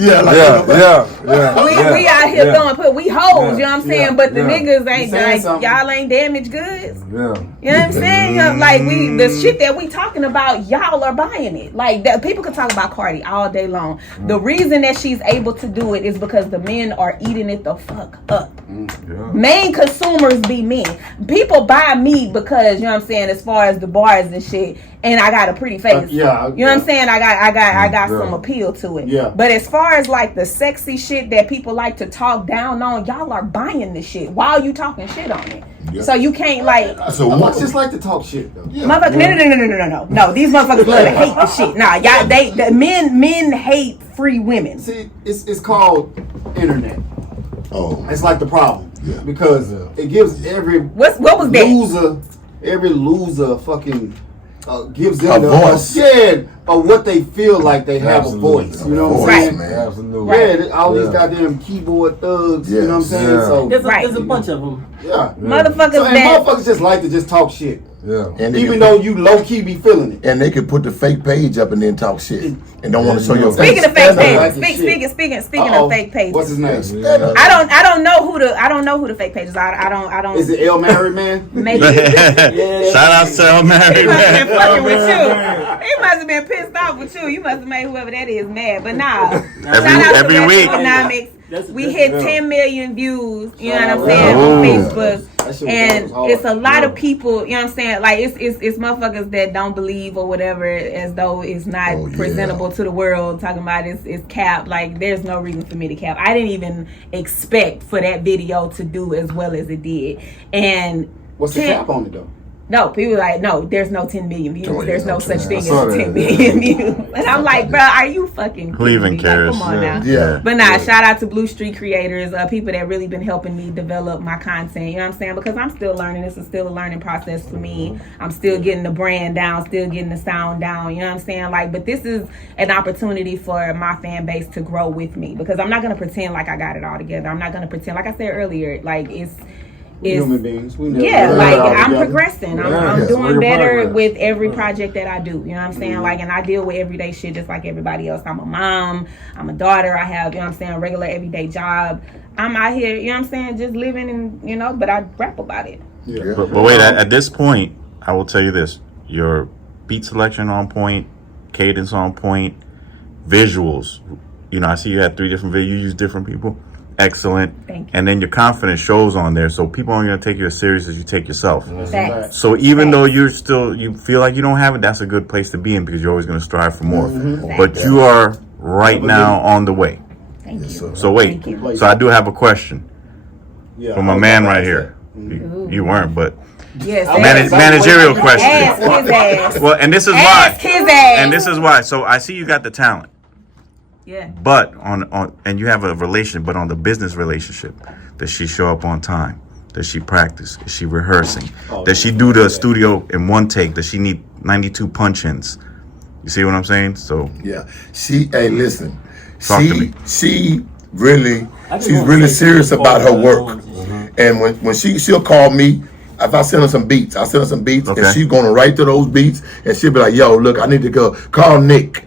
We out here throwing we hoes, you know what I'm saying? But the niggas ain't like, y'all ain't damaged goods. You know what I'm saying? Like, the shit that we talking about, y'all are buying it. Like, that, people can talk about Cardi all day long. The reason that she's able to do it is because the men are eating it the fuck up. Main consumers be men. People buy me because, you know what I'm saying, as far as the bars and shit, and I got a pretty face. You know what I'm saying? I got some appeal to it. But as far as like the sexy shit that people like to talk down on, y'all are buying the shit while you talking shit on it. So you can't like. So what? Just like to talk shit though. Motherfuckers, no. These motherfuckers love to hate the shit. Nah, y'all, the men hate free women. See, it's called internet. Oh, it's like the problem because it gives every what was loser, every loser fucking gives them a voice. Of what they feel like they have a voice. You know what I'm saying? Man. Absolutely. Yeah, all these goddamn keyboard thugs. You know what I'm saying? So there's a bunch of them. Motherfuckers just like to just talk shit. And even though you low key be feeling it. And they could put the fake page up and then talk shit and don't want to show your face. Speaking of fake pages, speaking of fake pages. What's his name? I don't know who the fake pages are. I don't. Is it El Married Man? Maybe. Shout out to El Married Man. He must have been fucking with you. He must have been pissed off with you. You must have made whoever that is mad. But nah. Every week. Economics. We hit 10 million views, you know what I'm saying, on Facebook. And it's a lot of people, you know what I'm saying, like it's motherfuckers that don't believe or whatever, as though it's not presentable to the world, talking about it's cap. Like, there's no reason for me to cap. I didn't even expect for that video to do as well as it did. And what's the cap on it though? No, people like, no, there's no 10 million views. There's no such thing as 10 million views. And I'm like, bro, are you fucking who even cares? Like, come on now. But nah, shout out to Blue Street Creators, people that really been helping me develop my content. You know what I'm saying? Because I'm still learning. This is still a learning process for me. I'm still getting the brand down, still getting the sound down. You know what I'm saying? Like, but this is an opportunity for my fan base to grow with me, because I'm not gonna pretend like I got it all together. I'm not gonna pretend, like I said earlier, like it's human beings. I'm progressing. I'm doing better with every project that I do. You know what I'm saying? Like, and I deal with everyday shit just like everybody else. I'm a mom. I'm a daughter. I have, you know what I'm saying, a regular everyday job. I'm out here, you know what I'm saying, just living and, you know, but I rap about it. But wait, at this point, I will tell you this. Your beat selection on point, cadence on point, visuals. You know, I see you had 3 different videos. You use different people. Excellent. Thank you. And then your confidence shows on there, so people aren't going to take you as serious as you take yourself. Facts. So even though you feel like you don't have it, that's a good place to be in, because you're always going to strive for more. But you are right now on the way. Thank you. So wait, so I do have a question from a man right here. You weren't, but managerial question. Ask his ass. Well, and this is Ask why. His ass. And this is why. So I see you got the talent. Yeah. But on and you have a relation, but on the business relationship, does she show up on time? Does she practice? Is she rehearsing? Does she do the studio in one take? Does she need 92 punch-ins? You see what I'm saying? So listen. Talk to me. She's really serious about her work. And when she'll call me, if I send her some beats, Okay. and she's gonna write to those beats, and she'll be like, "Yo, look, I need to go call Nick.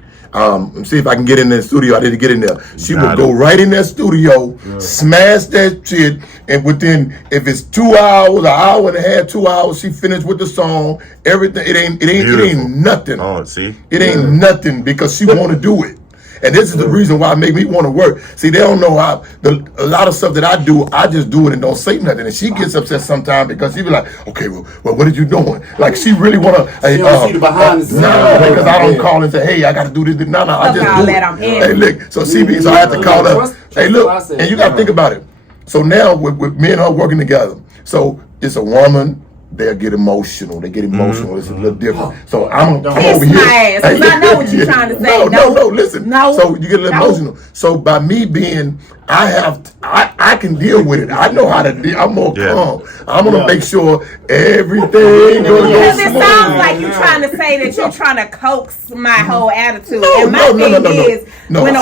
See if I can get in the studio. I need to get in there." She will go right in that studio, smash that shit, and within, if it's 2 hours, an hour and a half, 2 hours, she finished with the song. Everything. It ain't nothing. Oh, see, it ain't nothing because she want to do it. And this is the reason why it make me want to work. See, they don't know how a lot of stuff that I do, I just do it and don't say nothing. And she gets upset sometimes because she be like, "Okay, well, what are you doing?" Like she really wanna. You don't see the behind the scenes. No, because I don't call and say, "Hey, I got to do this." No, I just do it. Hey, look, so CB, so I have to call her. Hey, look, and you got to think about it. So now with me and her working together, so it's a woman. They'll get emotional. They get emotional. It's a little different. So I'm over here. Hey, I know what you're trying to say. No. Listen. No. So you get a little emotional. So by me being, I can deal with it. I know how to deal. I'm more calm. I'm gonna make sure everything goes Because it smooth. sounds like you're trying to say that you're trying to coax my whole attitude. No, and my thing is, no. when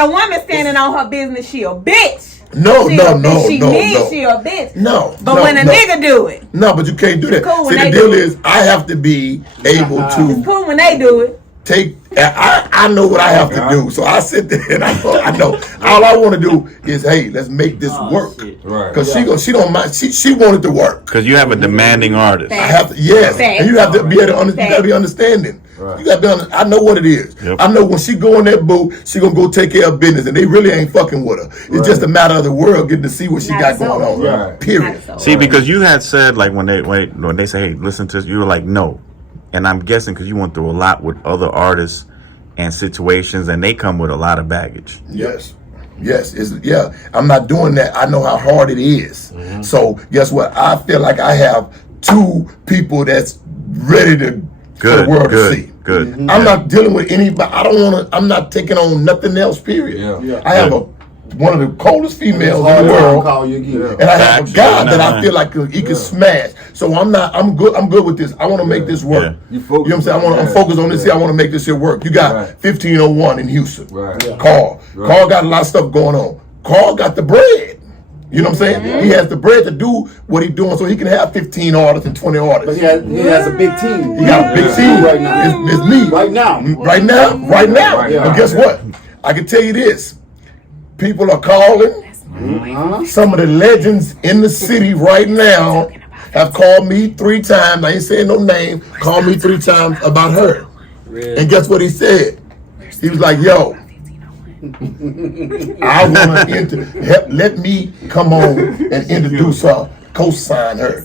a woman standing on her business, she a bitch. No. She a bitch. No. But when a nigga do it. No, but you can't do that. cool See, when the they deal do it. is, I have to be able It's to cool when they do it. take. I know what I have to do, so I sit there and I know. All I want to do is, hey, let's make this work. Right. Because she don't mind. She wanted to work. because you have a demanding artist. I have to, yes, Facts. and you have to be able to understand. You got to be understanding. Right. You got to be. I know what it is. Yep. I know when she go in that booth, she gonna go take care of business, and they really ain't fucking with her. It's just a matter of the world getting to see what she Not got so. going on. Right. Period. See, because you had said like when they say, "Hey, listen to this," you were like, "No," and I'm guessing because you went through a lot with other artists and situations, and they come with a lot of baggage. Yes. I'm not doing that. I know how hard it is. So guess what? I feel like I have two people that's ready to for the world to see. Good. I'm not dealing with anybody. I don't want to. I'm not taking on nothing else. Period. Yeah. I have one of the coldest females in the world, and I have a guy that I feel like he can smash. So I'm not. I'm good. I'm good with this. I want to make this work. You You know what I'm saying? I'm focused on this here. I want to make this shit work. You got 1501 in Houston. Right. Carl got a lot of stuff going on. Carl got the bread. You know what I'm saying? He has the bread to do what he's doing, so he can have 15 artists and 20 artists. But he has a big team. He got a big team right now. It's me. Right now. Right now. But guess what? I can tell you this. People are calling. Some of the legends in the city right now have called me 3 times. I ain't saying no name. Called me 3 times about her. Really? And guess what he said? He was like, "Yo, I want to let me come on and introduce her, co-sign her."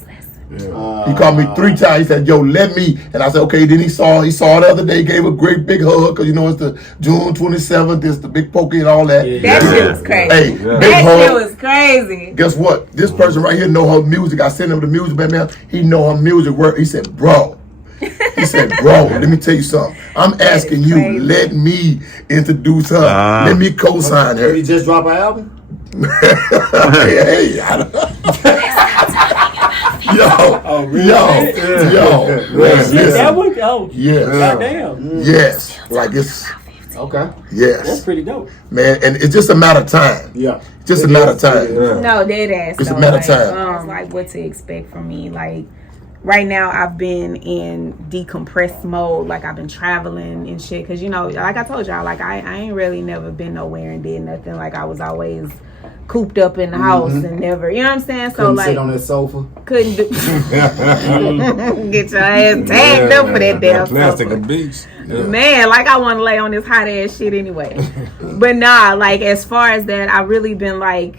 He called me 3 times. He said, "Yo, let me," and I said, "Okay." Then he saw the other day, gave a great big hug because you know it's the June 27th. It's the big pokey and all that. That shit was crazy. Hey, big That hug. shit was crazy. Guess what? This person right here know her music. I sent him the music, man. He know her music work. He said, "Bro." He said, "Bro, let me tell you something. I'm asking you, crazy. let me introduce her. Let me co-sign her." Did he just drop an album? Hey, I don't- yo, listen. That one? Oh, Yes. goddamn. Yes, like it's Okay. That's yes, pretty dope. man, and it's just a matter of time. Yeah. Just a matter of time. No, dead ass. It's a though. matter of time. Like what to expect from me. Like right now, I've been in decompressed mode. Like I've been traveling and shit. Cause you know, like I told y'all, like I ain't really never been nowhere and did nothing. Like I was always cooped up in the house and never, you know what I'm saying? So Couldn't like sit on that sofa. couldn't do. Get your ass tagged up for that damn plastic sofa. and beach. Yeah. Man, like I want to lay on this hot ass shit anyway. But nah, like as far as that, I really been like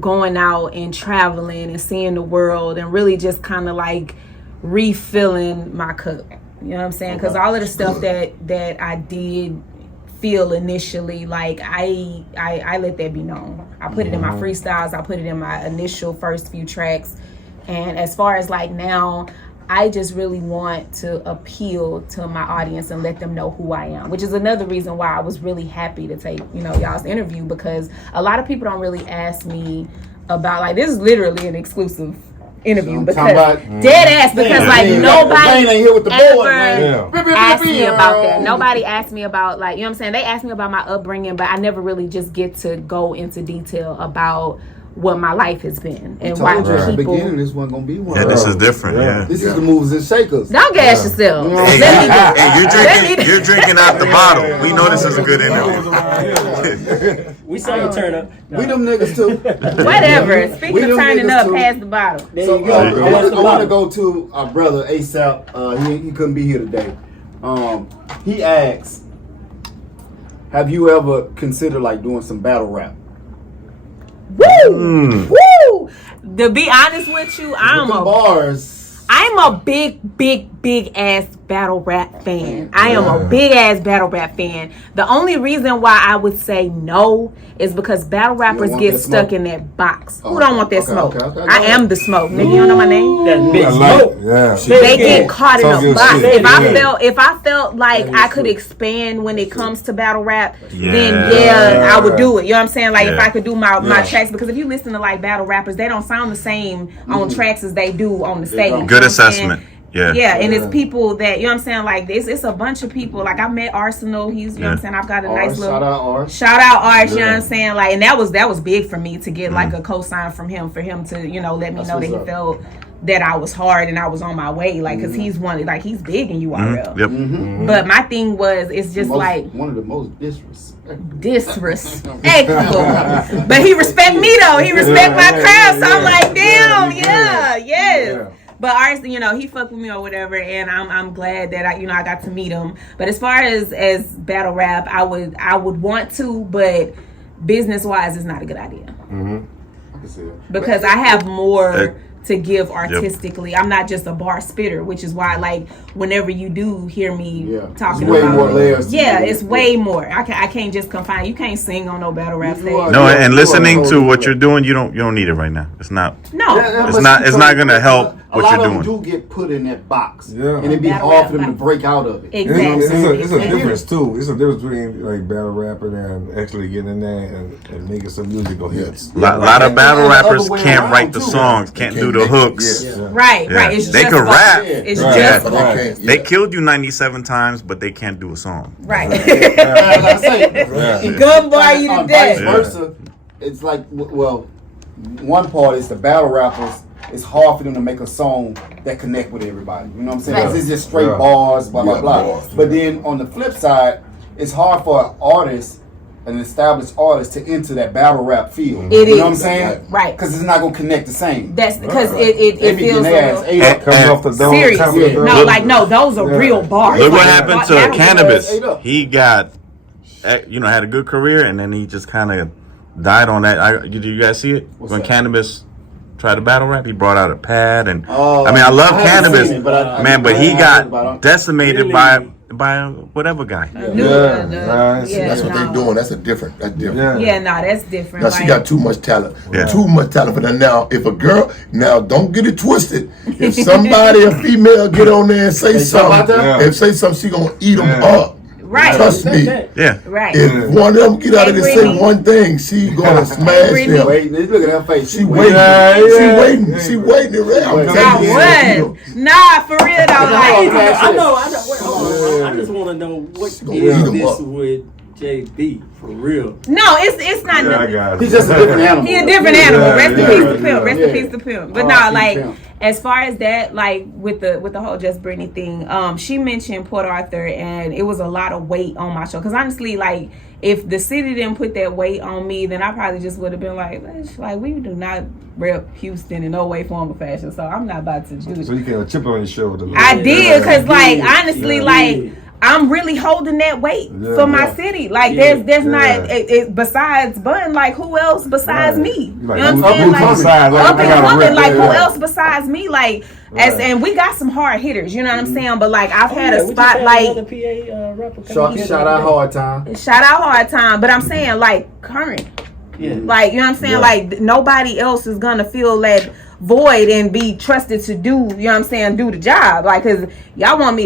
going out and traveling and seeing the world and really just kind of like refilling my cup. You know what I'm saying? Because all of the stuff that I did feel initially, like I let that be known. I put it in my freestyles. I put it in my initial first few tracks. And as far as like now, I just really want to appeal to my audience and let them know who I am, which is another reason why I was really happy to take, you know, y'all's interview, because a lot of people don't really ask me about, like, this is literally an exclusive interview because dead ass, because like nobody ain't here with the board, ever man. asked me about that. Nobody asked me about, like, you know what I'm saying? They asked me about my upbringing, but I never really just get to go into detail about what my life has been and I why told you at the people. beginning this wasn't gonna be one. Yeah, this is different. Yeah. This is the movers and shakers. Don't gas yourself. Hey, Hey, you're drinking out the bottle. We know this is a good interview. We saw you turn up. We them niggas too. Whatever. Speaking We of them turning niggas up, too. pass the bottle. There So you go. I want to go to our brother ASAP. He couldn't be here today. He asks, have you ever considered like doing some battle rap? Woo! Woo! To be honest with you, I'm a big ass battle rap fan. I am a big ass battle rap fan. The only reason why I would say no is because battle rappers get stuck in that box. Who don't want that smoke? I am the smoke. Nigga, you don't know my name? That big smoke. They get caught in a box. shit. If I felt like I could expand when it comes to battle rap, then Yeah. I would do it. You know what I'm saying? Like if Yeah. I could do my tracks, because if you listen to like battle rappers, they don't sound the same on tracks as they do on the stage. Good assessment. Yeah. Yeah, and it's people that, you know what I'm saying, like it's a bunch of people. Like I met Arsenal, he's, you know what I'm saying, I've got a nice little shout out Arch, you know what I'm saying? Like, and that was big for me to get like a cosign from him, for him to, you know, let me know that he felt that I was hard and I was on my way, like, cause he's he's big in URL. Yep. But my thing was, it's just like one of the most disrespectful. But he respect me though. He respect my crowd. So I'm like, damn, yes. But ours, you know, he fucked with me or whatever, and I'm glad that I got to meet him. But as far as battle rap, I would want to, but business wise, it's not a good idea. I can see it. Because I have more to give artistically. I'm not just a bar spitter, which is why, like, whenever you do hear me talking way about more layers. it's way more. I can't just confine. You can't sing on no battle rap stage. No, and listening to what you're doing, you don't need it right now. It's not. No, It's not gonna help what you're doing. A lot of them do get put in that box, Yeah. and it'd be Battle hard for them rap to break out of it. Exactly. It's a difference too. It's a difference between like battle rapping and actually getting in there and making some musical hits. A lot of battle rappers can't write the songs, can't do the hooks. Right. It's They just could rap. It's Right. just But bars. They killed you 97 times, but they can't do a song. Right. Like I say, Gun bar you to vice death. versa. It's like, well, one part is the battle rappers. It's hard for them to make a song that connect with everybody. You know what I'm saying? 'Cause it's just straight bars, blah blah blah. bars. But then on the flip side, it's hard for an established artist, to enter that battle rap field. It you know what I'm is. saying? Right. Because it's not gonna connect the same. That's because They it be feels getting their ass a ate little up. Coming off the dome. serious. top of the dome. No, those are real bars. Look what Like, happened to that'll be- Cannabis. ate up. He got, had a good career, and then he just kind of died on that. Did you guys see it? What's When that? Cannabis tried to battle rap, he brought out a pad, and Oh, I mean, I love I haven't Cannabis, seen it, but I man, but he heard about got it. decimated by whatever guy. That's what they doing. That's different. Yeah, no, that's different. Now she got too much talent. Yeah. Too much talent for that. Now, if a girl, now don't get it twisted. If somebody, a female, get on there and say something, she gonna eat them up. Right. Trust me. Yeah. Right. If one of them get out of there and say one thing, she gonna smash Brittany. him. Wait, look at her face. She waiting. She waiting around. Not one. Nah, for real though. Like, I know. Wait, hold on. I just want to know what is this with JB for real? no, it's not. nothing. He's just a different animal. He a different animal. Rest in peace to yeah, Pimp. Rest in peace to Pimp. But R.I.P. like Pimp. as far as that, like with the whole Just Brittany thing, she mentioned Port Arthur, and it was a lot of weight on my show. Because honestly, like if the city didn't put that weight on me, then I probably just would have been like, we do not rep Houston in no way, form, or fashion. So I'm not about to do it. So you get a chip on your shoulder. I did, because like honestly, like I'm really holding that weight for my city. Like there's not besides Bun, like who else besides me? You know what I'm saying? Up and coming, like who else besides me? Like and we got some hard hitters. You know what I'm saying? But like I've had a spotlight. Shout out Hard Time. Shout out Hard Time. But I'm saying like current. Yeah. Like you know what I'm saying? Like nobody else is gonna feel that void and be trusted to do, you know what I'm saying, do the job. Like, cause y'all want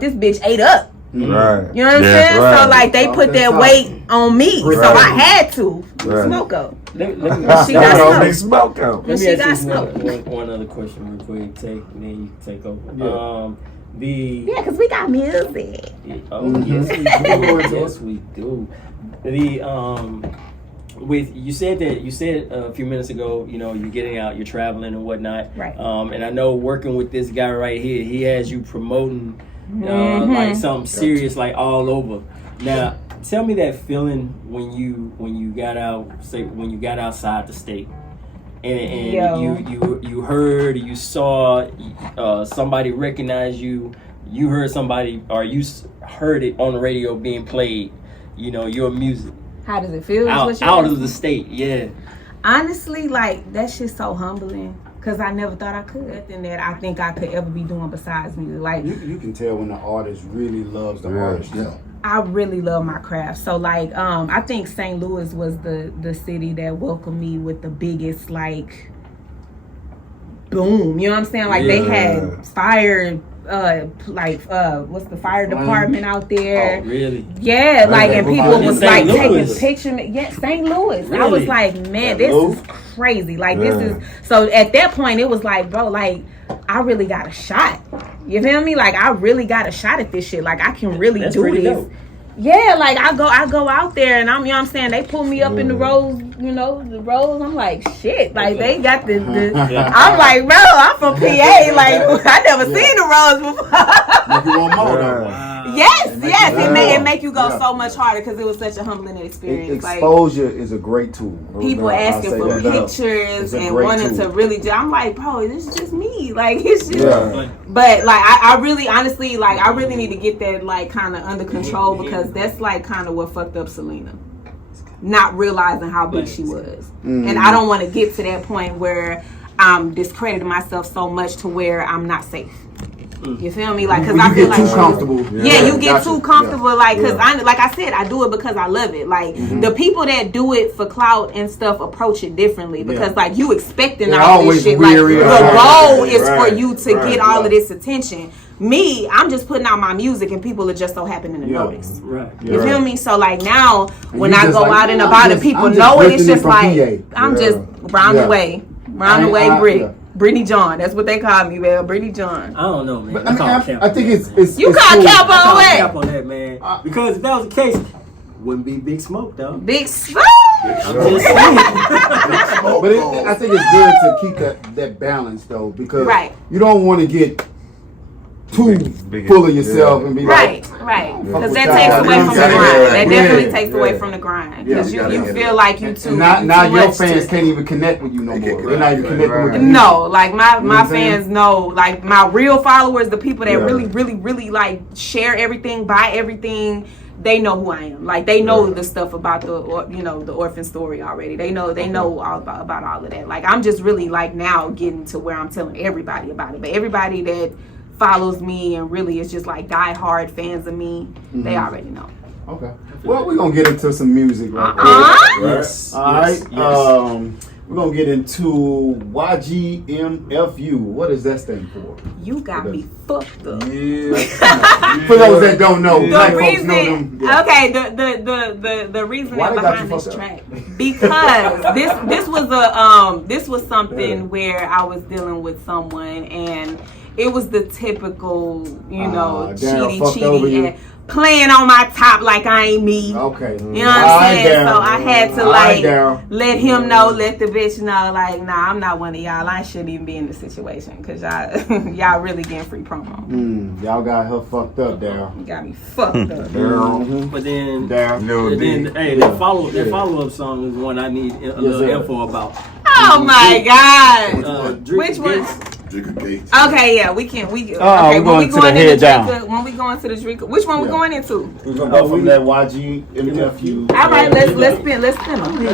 this bitch ate up. Right. You know what I'm saying? Right. So like they put that weight on me. So I had to smoke up. Let me She got smoke out. Let me She ask got you one other question real quick. And then you can take over. Yeah, cause we got music. Oh yes we do. Yes we do. you said a few minutes ago, you know, you're getting out, you're traveling and whatnot. Right. And I know working with this guy right here, he has you promoting like something serious, like all over. Now, tell me that feeling when you got out, say when you got outside the state, and you heard, you saw somebody recognize you, you heard somebody, or you heard it on the radio being played, you know, your music. How does it feel? Out of the state, yeah. Honestly, like, that shit's so humbling. Because I never thought I could. Nothing that I think I could ever be doing besides music. Like, you can tell when the artist really loves the artist. Yeah. I really love my craft. So, like, I think St. Louis was the city that welcomed me with the biggest, like, boom. You know what I'm saying? Like, they had fire... what's the fire department out there? Oh, really? Yeah, like, and people was like taking Louis. pictures. Yeah, St. Louis. Really? I was like, man, this is crazy. Like, this is, so at that point, it was like, bro, like, I really got a shot. You feel me? Like, I really got a shot at this shit. Like, I can really do this. Dope. Yeah, like, I go out there and I'm, you know what I'm saying, they pull me up in the rows, you know, the rows. I'm like, shit, like, they got the I'm like, bro, I'm from PA, like, I never seen the rows before. Make you want more though. Yes, it make you go so much harder because it was such a humbling experience. Exposure is a great tool. People asking for pictures and wanting to really, I'm like, bro, this is just me. Like, it's just, but like, I really, honestly, like, I really need to get that, like, kind of under control because that's, like, kind of what fucked up Selena. Not realizing how big she was. And I don't want to get to that point where I'm discrediting myself so much to where I'm not safe. You feel me? Like, cause I feel like too comfortable. You get too comfortable. Like, cause like I said, I do it because I love it. Like, the people that do it for clout and stuff approach it differently because like you expecting all this shit. Like, the goal is for you to get all of this attention. Me, I'm just putting out my music and people are just so happening to notice. You feel me? So like now, when I go out and about and people know it, it's just like I'm just round the way, Brick. Brittany John, that's what they call me, man. Brittany John. I don't know, man. But, I think it's you call cap on that. Cap on that, man. Because if that was the case, wouldn't be Big Smoke though. Big Smoke. I'm just saying. But I think it's good to keep that balance though, because you don't want to get too full of yourself and be right. Because that takes away from the grind. That definitely takes away from the grind. Because you feel like you too. Now your fans can't even connect with you no more. They're not even connecting with you. No, like my fans know, like my real followers, the people that really like share everything, buy everything. They know who I am. Like they know the stuff about the orphan story already. They know all about all of that. Like I'm just really like now getting to where I'm telling everybody about it. But everybody that follows me and really is just like die-hard fans of me, they already know. Okay. Well, we're gonna get into some music right now. Yes. All right. We're gonna get into YGMFU. What does that stand for? You got me fucked up. For those that don't know, black folks know them. Okay, the reason behind this track, because this was something where I was dealing with someone and it was the typical, cheaty and playing on my top like I ain't me. Okay. You know what I'm saying? So I had to let him know, let the bitch know, like, nah, I'm not one of y'all. I shouldn't even be in this situation because y'all really getting free promo. Y'all got her fucked up, Daryl. You got me fucked up. But then, that follow-up song is one I need a little info about. Oh my God! Which one? Okay, yeah, we can. When we go into the drink, which one we going into? We're gonna go from that YGMFU. All right, let's spin them. We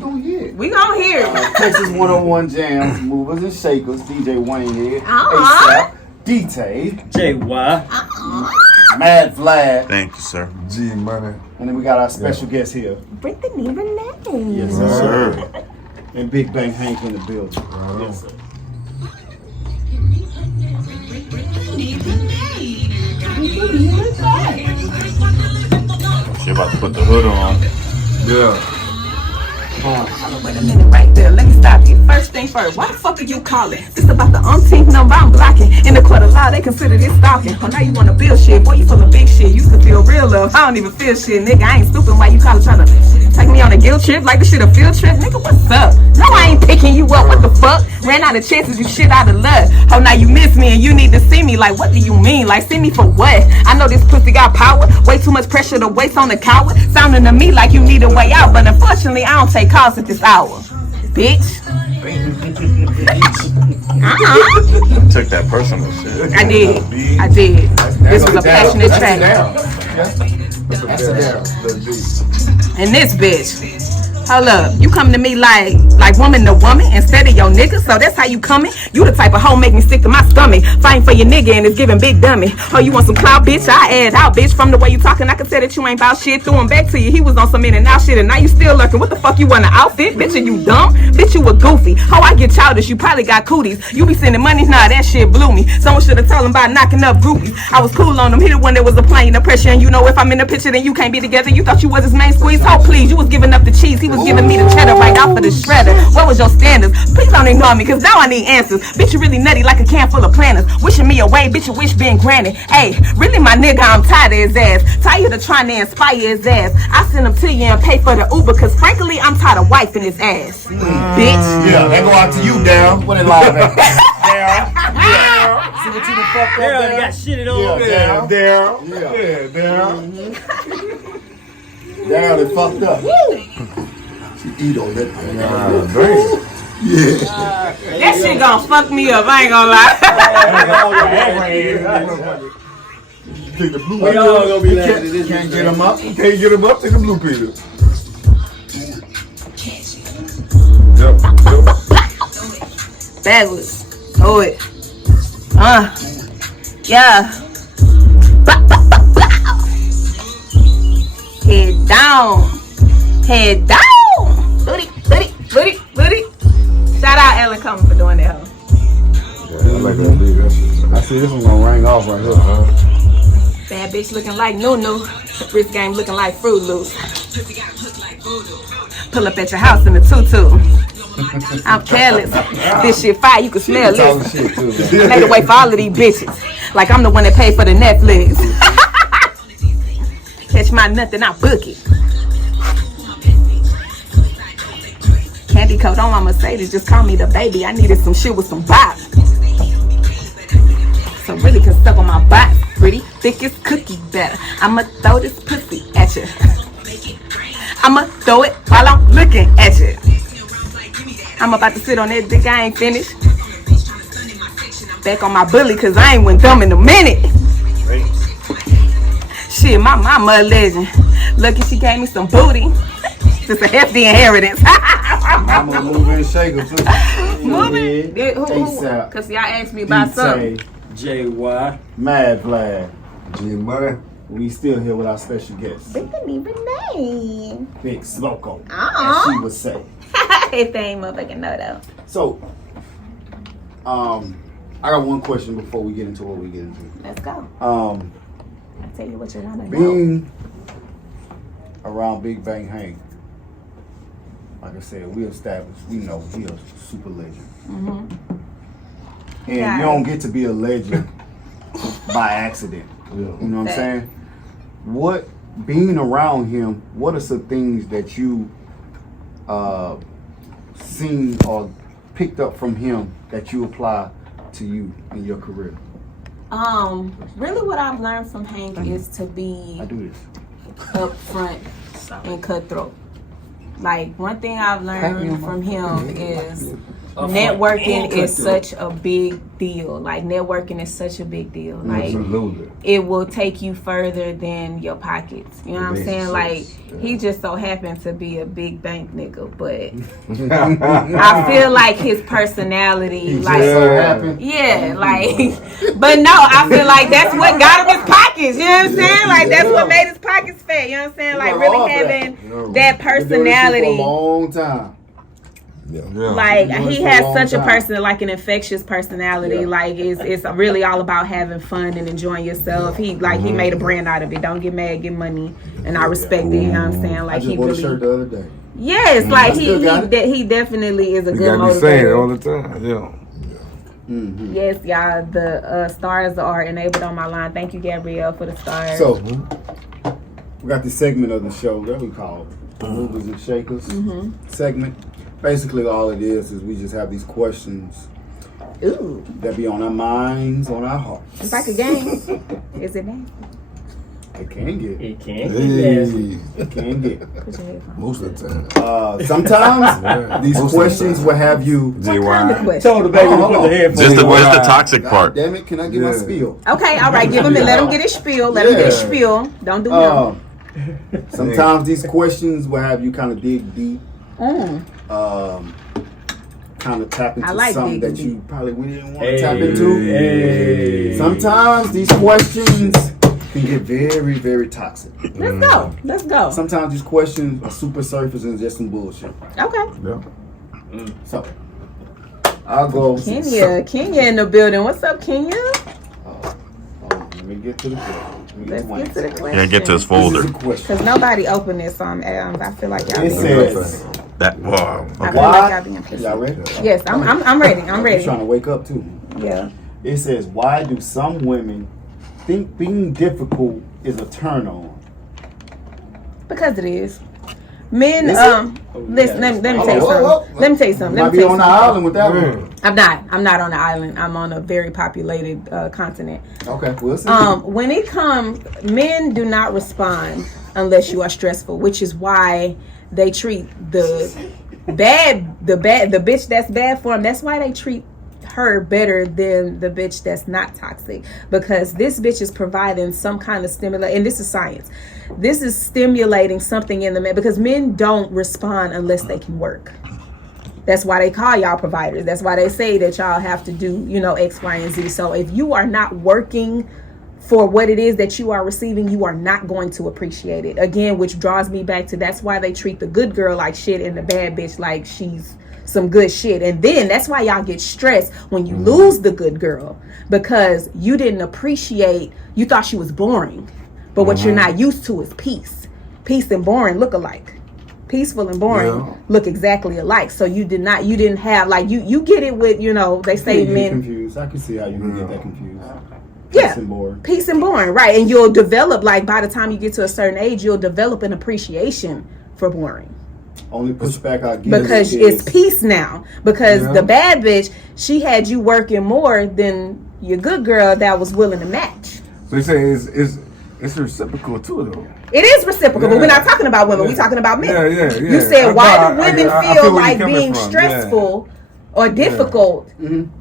gonna hear it. We gonna hear it. Texas 101 Jams, Movers and Shakers, DJ Waynehead, A$AP, D-Tay, JY, Mad VLAD. Thank you, sir. G Money. And then we got our special guest here. BRITHANEY, RENAEE. Yes, sir. And Big Bang Hank in the building. Yes, sir. She about to put the hood on. Wait a minute right there. Let me stop you. First thing first, why the fuck are you calling? This about the umpteenth number I'm blocking. In the court of law, they consider this stalking. Oh, now you wanna build shit. Boy, you full of big shit. You can feel real love. I don't even feel shit, nigga. I ain't stupid. Why you calling trying to Take me on a guilt trip like this shit a field trip. Nigga, what's up? No, I ain't picking you up. What the fuck? Ran out of chances, you shit out of luck. Oh, now you miss me and you need to see me. Like, what do you mean? Like, see me for what? I know this pussy got power. Way too much pressure to waste on the coward. Sounding to me like you need a way out. But unfortunately, I don't take calls at this hour. Bitch. Took that personal shit. I did. This was a passionate track. That's a down. And this bitch. Hold up, you come to me like woman to woman instead of your nigga, so that's how you coming? You the type of hoe make me stick to my stomach. Fighting for your nigga and it's giving big dummy. Oh, you want some clout, bitch? I add out, bitch. From the way you talking, I can say that you ain't about shit. Threw him back to you, he was on some in and out shit, and now you still lurking. What the fuck you want an outfit? Bitch, are you dumb? Bitch, you a goofy. Oh, I get childish, you probably got cooties. You be sending money, nah, that shit blew me. Someone should have told him about knocking up groupies. I was cool on him, he the one that was applying the pressure, and you know if I'm in the picture, then you can't be together. You thought you was his main squeeze? Oh, please, you was giving up the cheese, he was giving me the cheddar right off of the shredder. What was your standards? Please don't ignore me, cause now I need answers. Bitch, you really nutty like a can full of planners. Wishing me away, bitch, you wish being granted. Hey, really my nigga, I'm tired of his ass. Tired of trying to inspire his ass. I send him to you and pay for the Uber, cause frankly, I'm tired of wiping his ass. Bitch. Yeah, that go out to you, down. What it live at? Down. See what you done fucked up, Daryl got shitted on. Down. Down and fucked up. She eat on that thing. That shit gonna fuck me up, I ain't gonna lie. Take the blue We all gonna be laughing at this. Can't get him up. Can't get him up, take the blue pill. Backwards. Oh it. Yeah. Head down. Head down. Booty. Shout out Ellen Comer for doing that. Yeah, I like that beat. That shit. I see this one gonna ring off right here. Bad bitch looking like Nunu. Wrist game looking like Fruit Loops. Pull up at your house in a tutu. I'm careless. This shit fire, you can smell Talking it. shit too, man. I made a way for all of these bitches. Like I'm the one that paid for the Netflix. Catch my nut, then I book it. Candy coat on my Mercedes, just call me the baby. I needed some shit with some bop. So really can suck on my butt. Pretty thick as cookie batter. I'ma throw this pussy at you. I'ma throw it while I'm looking at you. I'm about to sit on that dick, I ain't finished. Back on my bully, cause I ain't went dumb in a minute. Shit, my mama a legend. Lucky she gave me some booty. It's a hefty inheritance. Mama moving shaker too. Moving? Who? ASAP. Cause y'all asked me about something. JY. Mad Vlad. G Money. We still here with our special guest, BRITHANEY, Renee. Big Smoko, Aw. as she would say. If they ain't motherfucking know though. So, I got one question before we get into what we get into. Let's go. I'll tell you what you're gonna know. Being around Big Bang Hank, like I said, we established, we know he a super legend. Mm-hmm. And Yeah. you don't get to be a legend by accident. You know what I'm saying? What, being around him, what are some things that you seen or picked up from him that you apply to you in your career? Really what I've learned from Hank is to be I do this. upfront and cutthroat. Like one thing I've learned from him is networking is such a big deal. Like networking is such a big deal. Like Absolutely. it will take you further than your pockets. You know what I'm saying? Like he just so happened to be a big bank nigga, but I feel like his personality, like yeah, like but no, I feel like that's what got him his pockets. You know what I'm saying? Like that's what made his pockets fat. You know what I'm saying? Like really having that personality. For a long time. Like he has such a person, like an infectious personality. Like it's really all about having fun and enjoying yourself. He he made a brand out of it. Don't get mad, get money, and I respect it. You know what I'm saying? Like I just bought a shirt the other day. Yes, like he definitely is a You good gotta be saying it all motivator. the time. Yeah. Mm-hmm. Yes, y'all. The stars are enabled on my line. Thank you, Gabrielle, for the stars. So, we got this segment of the show that we call the Movers and Shakers segment. Basically, all it is we just have these questions that be on our minds, on our hearts. It's like a game. Is it nasty? It can get. It can get. It can get. Put your headphones. Most of the time. Sometimes these questions will have you. What kind of question? Told the baby to put the headphones. Just the toxic God part. damn it! Can I get my spiel? Okay, all right. Give him and let him get his spiel. Let him get his spiel. Don't do nothing. Sometimes these questions will have you kind of dig deep. Kind of tap into something that you probably didn't want to tap into. Sometimes these questions can get very, very toxic. Let's go. Let's go. Sometimes these questions are super surface and just some bullshit. Okay. Yeah. So I'll go. Kenya in the building. What's up, Kenya? Let me get to the question. Let's get to the question. Yeah, get to his folder. Because nobody opened this, so I feel like y'all. It says That wow. I Okay. feel like y'all being pissed. y'all ready? Yes, I'm ready. I'm I'm ready. trying to wake up too. Yeah. It says, why do some women think being difficult is a turn on? Because it is. Men, Is listen, let me tell you Whoa, something. whoa, whoa. Let me tell you something. You might be on the island with that one. I'm not on the island. I'm on a very populated continent. Okay, we'll see. When it comes, men do not respond unless you are stressful, which is why they treat the bitch that's bad for them. That's why they treat her better than the bitch that's not toxic, because this bitch is providing some kind of stimulus, and this is science. This is stimulating something in the man, because men don't respond unless they can work. That's why they call y'all providers. That's why they say that y'all have to do, X, Y, and Z. So if you are not working for what it is that you are receiving, you are not going to appreciate it. Again, which draws me back to, that's why they treat the good girl like shit and the bad bitch like she's some good shit. And then that's why y'all get stressed when you lose the good girl, because you didn't appreciate, you thought she was boring. But what you're not used to is peace. Peace and boring look alike. Peaceful and boring look exactly alike. So you didn't have, like, you get it with, they say men. Confused. I can see how you can get that confused. Yeah, Peace and boring. Peace and boring, right? And you'll develop, like, by the time you get to a certain age, you'll develop an appreciation for boring. Only pushback I get because it's peace now. Because the bad bitch, she had you working more than your good girl that was willing to match. So you say it's reciprocal too, though. It is reciprocal, but we're not talking about women. We're talking about men. Yeah. You said, why do women feel like being from. stressful or difficult?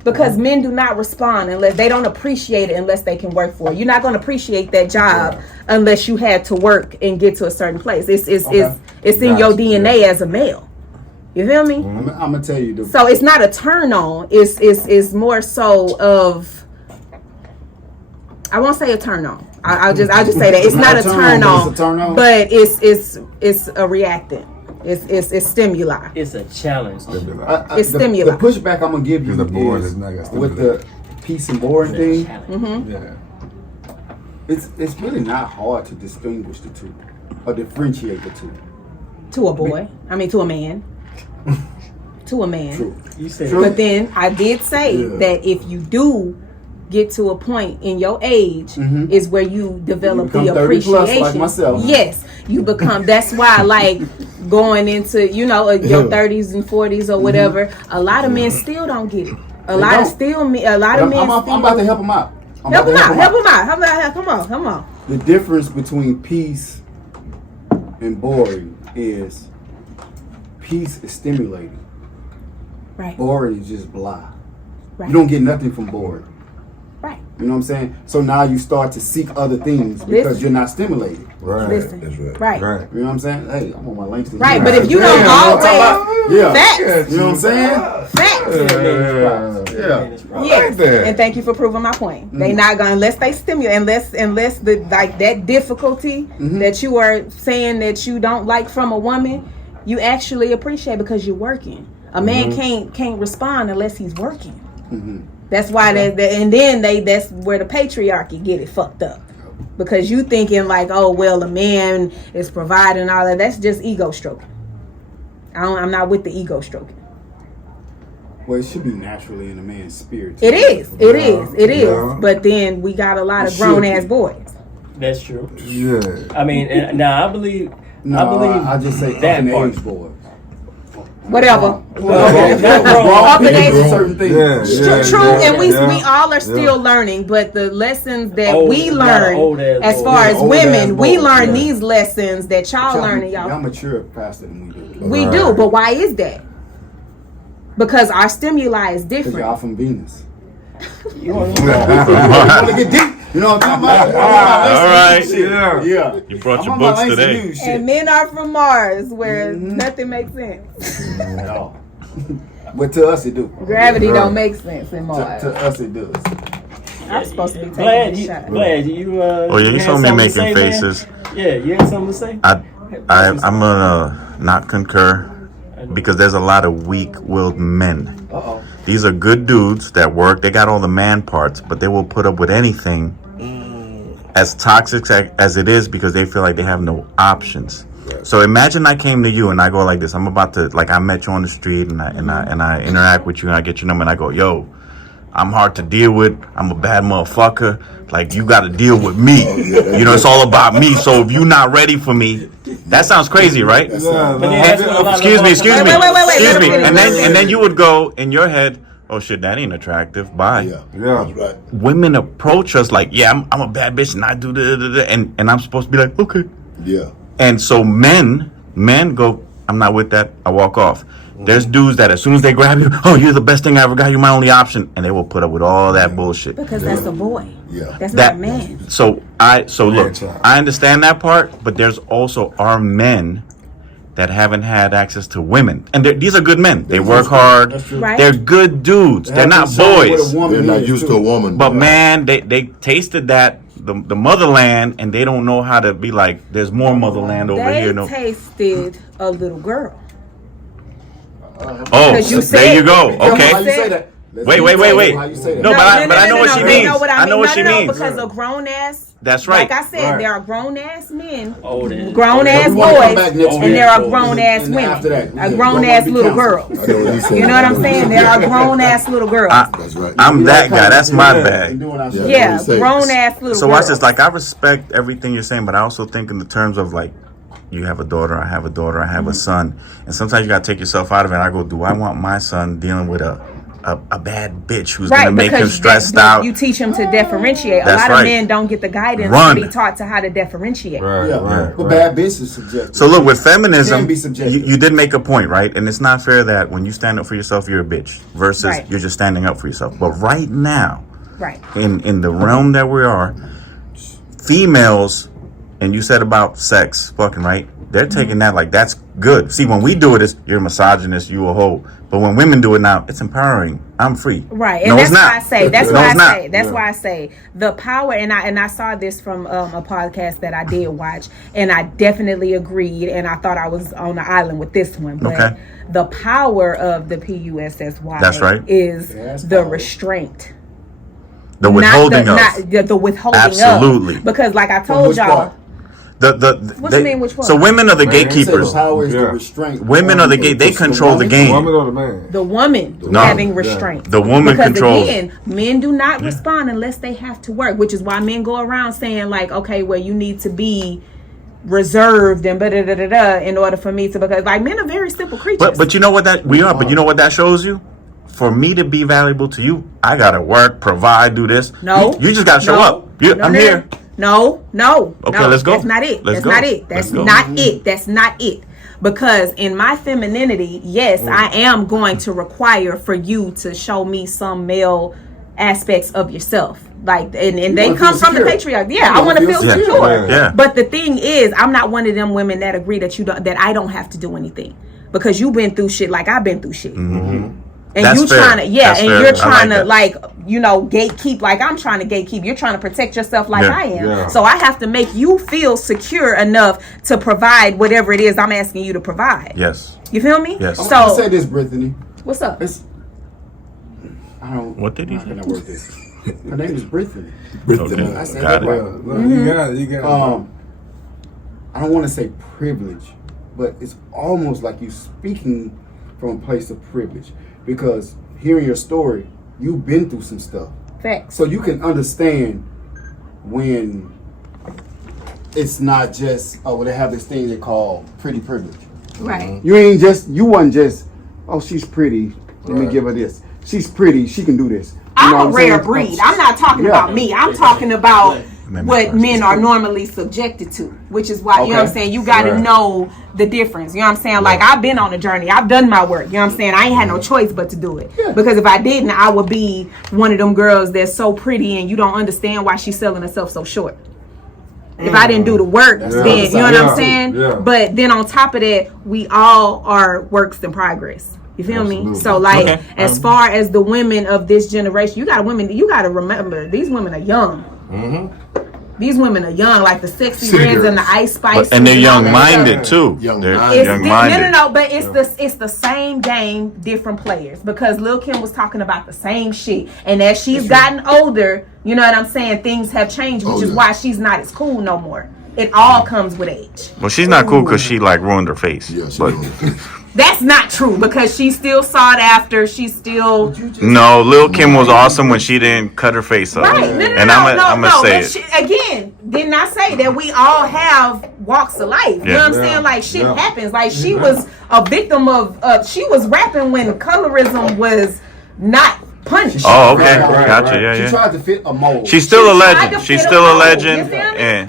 Because men do not respond unless they don't appreciate it, unless they can work for it. You're not going to appreciate that job unless you had to work and get to a certain place. It's in your DNA as a male. You feel me? I'm gonna tell you. So it's not a turn on. It's more so of, I won't say a turn on. I'll just say that it's not a turn on, but it's a reactant. It's stimuli. It's a challenge. It's stimuli. The pushback I'm gonna give you is with the peace and boring thing. Yeah. It's really not hard to distinguish the two or differentiate the two. To a boy, to a man. To a man. True. You said, but then I did say that if you do get to a point in your age is where you develop the appreciation. Like myself. Yes, you become. That's why, like, going into your 30s and 40s or whatever, a lot of men still don't get it. A lot of men. I'm about to help them out. Help them out. Come on. The difference between peace and boring is peace is stimulating. Right. Boring is just blah. Right. You don't get nothing from boring. Right. You know what I'm saying? So now you start to seek other things because you're not stimulated. Right. Listen. That's right. Right. You know what I'm saying? Hey, I'm on my Langston. Right, but if you don't always facts. You know what I'm saying? Facts. Yeah. Yes. And thank you for proving my point. They not gonna, unless they stimulate, unless the, like, that difficulty that you are saying that you don't like from a woman, you actually appreciate because you're working. A man can't respond unless he's working. That's why that's where the patriarchy get it fucked up. Because you thinking like, oh well, a man is providing all that. That's just ego stroking. I'm not with the ego stroking. Well, it should be naturally in a man's spirit. It is. But then we got a lot of grown ass boys. That's true. Yeah. I mean, and now I believe. No, I believe I just say that up in part. age boys. Whatever. Up in age. certain things. True, and we all are still Yeah. learning, but the lessons that Old- we a lot of learn old-ass as boys. far as old-ass women, we boys, learn yeah. these lessons that y'all learning, Y'all y'all. mature faster than we do. We do, but why is that? Because our stimuli is Because y'all different. from Venus. You want You want to get deep? You know what I'm talking about? All right. Yeah. Yeah. You brought I'm your on my books Langston today. Hughes shit. And men are from Mars, where nothing makes sense. No. But to us it do. Gravity Right. don't make sense in Mars. To us it does. I'm supposed to be taking Glad this you. shot. Glad you. Oh yeah, you had saw me something to making say, man? faces. Yeah, you had something to say. I'm gonna not concur because there's a lot of weak-willed men. Uh-oh. These are good dudes that work. They got all the man parts, but they will put up with anything, as toxic as it is, because they feel like they have no options. So imagine I came to you and I go like this. I'm about to, like, I met you on the street and I interact with you and I get your number and I go, yo, I'm hard to deal with. I'm a bad motherfucker. Like, you got to deal with me. You know, it's all about me. So if you're not ready for me, that sounds crazy, right? But then that's what a lot of Excuse me. Wait, wait, Excuse me. let him finish. And then you would go in your head, oh shit, that ain't attractive. Bye. Yeah. Yeah. That's right. Women approach us like, yeah, I'm a bad bitch and I do da, and I'm supposed to be like, okay. Yeah. And so men go, I'm not with that. I walk off. There's dudes that as soon as they grab you, oh, you're the best thing I ever got. You're my only option, and they will put up with all that bullshit. Because that's a boy. Yeah. That's That not a man. so look, I understand that part, but there's also our men that haven't had access to women, and these are good men. They work hard. That's true. Right. They're good dudes. They're not What a boys. woman They're not is, used too. to a woman. But man, they tasted that the motherland, and they don't know how to be like, there's more motherland over They here. No. tasted a little girl. Oh, Because you there said- you go. How Okay. you say that? Let's Wait. How you say that? No, but I know what she means. I know what she means. Because a grown ass. That's right. Like I said, Right. there are grown ass men, Old ass. grown ass we wanna come boys, back next and week. there are grown ass And women, after that, we a don't grown wanna ass be little counseled. girls. I know what he's saying. You know what I'm saying? There are grown ass little girls. That's right. I'm that guy. That's my And bag. doing our Yeah. shit. Yeah, what he says. grown ass little So girls. watch this. Like, I respect everything you're saying, but I also think in the terms of like, you have a daughter, I have a daughter, I have a son, and sometimes you gotta take yourself out of it. And I go, do I want my son dealing with a bad bitch who's gonna make him stressed out? You teach him to differentiate. That's a lot right. of men don't get the guidance Run. to be taught to how to differentiate. Right. Yeah, Right. but Right. bad bitch is subjective. So look, with Can feminism, be subjective. you did make a point, right? And it's not fair that when you stand up for yourself, you're a bitch versus Right. you're just standing up for yourself. But right now, Right. in the realm that we are, females, and you said about sex, fucking right, they're taking that like that's good. See, when we do it, it's you're a misogynist, you a hoe. But when women do it now, it's empowering. I'm free. Right, and No, that's it's not. why I say. That's No, why I it's not. say. That's why I say the power. And I saw this from a podcast that I did watch, and I definitely agreed. And I thought I was on the island with this one. But Okay. the power of the PUSSY. That's right. Is That's the power. restraint. The withholding not of the withholding Absolutely. of. Because like I From told which y'all. part? What you mean, which one? So women are the You said gatekeepers. the power is the Yeah. restraint. Women are the gate. They It's control the woman. game. Woman or the man? The woman No. having restraint. The woman because controls. again, men do not respond unless they have to work, which is why men go around saying like, okay, well, you need to be reserved and in order for me to, because like men are very simple creatures. But you know what that we are. But you know what that shows you. For me to be valuable to you, I gotta work, provide, do this. No, you just gotta show no, up. I'm here. No. Okay, let's go. That's not it. Let's That's go. not it. Let's That's go. not it. That's not it. Because in my femininity, yes, I am going to require for you to show me some male aspects of yourself. Like, and they wanna come feel from the secure. patriarchy. Yeah, You I want to feel wanna feel secure. Yeah. But the thing is, I'm not one of them women that agree that that I don't have to do anything because you've been through shit like I've been through shit. And That's you fair. trying to, That's and fair. you're I trying to like gatekeep like I'm trying to gatekeep. You're trying to protect yourself like Yeah. I am. Yeah. So I have to make you feel secure enough to provide whatever it is I'm asking you to provide. Yes. You feel me? Yes. I'm gonna say So this, Brittany. what's up? It's, I don't. What did he how say? can I word this? Her name is Brittany. Okay. I said Got that it. right. Look, you got it. You got it. I don't want to say privilege, but it's almost like you speaking from a place of privilege because hearing your story, you've been through some stuff, Facts. so you can understand when it's not just they have this thing they call pretty privilege. Right. You wasn't just she's pretty. Let me give her this. She's pretty. She can do this. I'm a rare breed. I'm not talking about me. I'm talking about what men are normally subjected to, which is why, you know what I'm saying, you got to know the difference. You know what I'm saying? Like, I've been on a journey. I've done my work. You know what I'm saying? I ain't had no choice but to do it. Because if I didn't, I would be one of them girls that's so pretty and you don't understand why she's selling herself so short. If I didn't do the work, then, you know what I'm saying? But then on top of that, we all are works in progress. You feel me? So, like, as far as the women of this generation, you got to remember, these women are young. These women are young, like the sexy reds and the Ice Spice, and they're young-minded too. They're young-minded. No, but it's the same game, different players. Because Lil' Kim was talking about the same shit, and as she's gotten older, you know what I'm saying, things have changed, which is why she's not as cool no more. It all comes with age. Well, she's not cool because she like ruined her face. But that's not true because she's still sought after. She's still no. Lil' Kim was awesome when she didn't cut her face up. Right? And I'm gonna say it again. Didn't I say that we all have walks of life? You know what I'm saying? Like shit happens. Like she was a victim of. She was rapping when colorism was not punished. Oh, okay, gotcha. Yeah, She tried to fit a mold. She's still a legend. She's still a legend.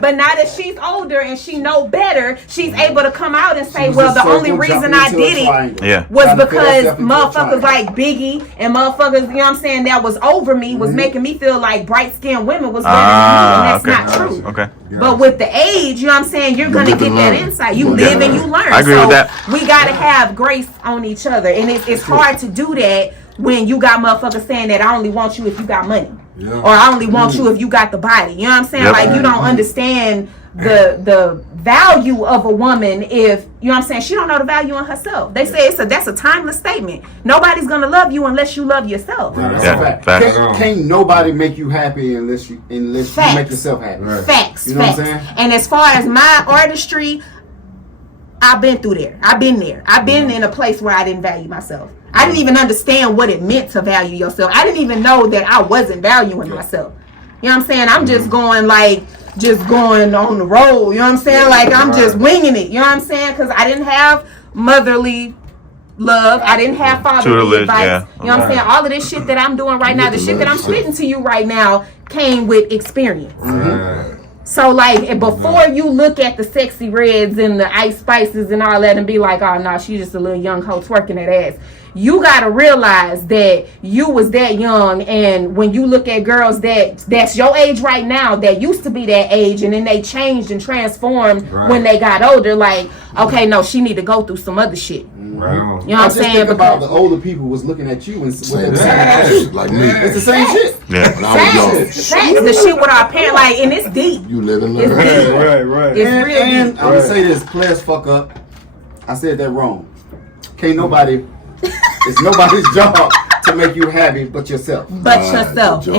But now that she's older and she know better, she's able to come out and say, "Well, the only reason I did it was because motherfuckers like Biggie and motherfuckers, you know what I'm saying, that was over me was making me feel like bright-skinned women was better than me, and that's not true." Okay. But with the age, you know what I'm saying, you're gonna get that insight. You live and you learn. I agree with that. We gotta have grace on each other, and it's hard to do that when you got motherfuckers saying that I only want you if you got money. Or I only want you if you got the body. You know what I'm saying? Like you don't understand the value of a woman if, you know what I'm saying, she don't know the value in herself. They say that's a timeless statement. Nobody's gonna love you unless you love yourself. That's a fact. Can't nobody make you happy unless you make yourself happy. Facts. You know what I'm saying? And as far as my artistry, I've been through there. I've been there. I've been in a place where I didn't value myself. I didn't even understand what it meant to value yourself. I didn't even know that I wasn't valuing myself. You know what I'm saying? I'm just going on the road. You know what I'm saying? Like I'm just winging it. You know what I'm saying? Because I didn't have motherly love. I didn't have fatherly advice. You know what I'm saying? All of this shit that I'm doing right now, the shit that I'm spitting to you right now came with experience. So, like, before you look at the sexy reds and the Ice Spices and all that and be like, oh, no, she's just a little young hoe twerking that ass. You got to realize that you was that young, and when you look at girls that's your age right now, that used to be that age, and then they changed and transformed when they got older, like, okay, no, she need to go through some other shit. Right. You know what I'm saying? Think about the older people was looking at you and with the same shit. Like me. It's the same shit. Yeah. When I was young. Facts. The shit with our parents, like, and it's deep. You live and learn. Right. It's real and deep. I'm gonna say this, players fuck up. I said that wrong. Can't nobody. It's nobody's job to make you happy but yourself. And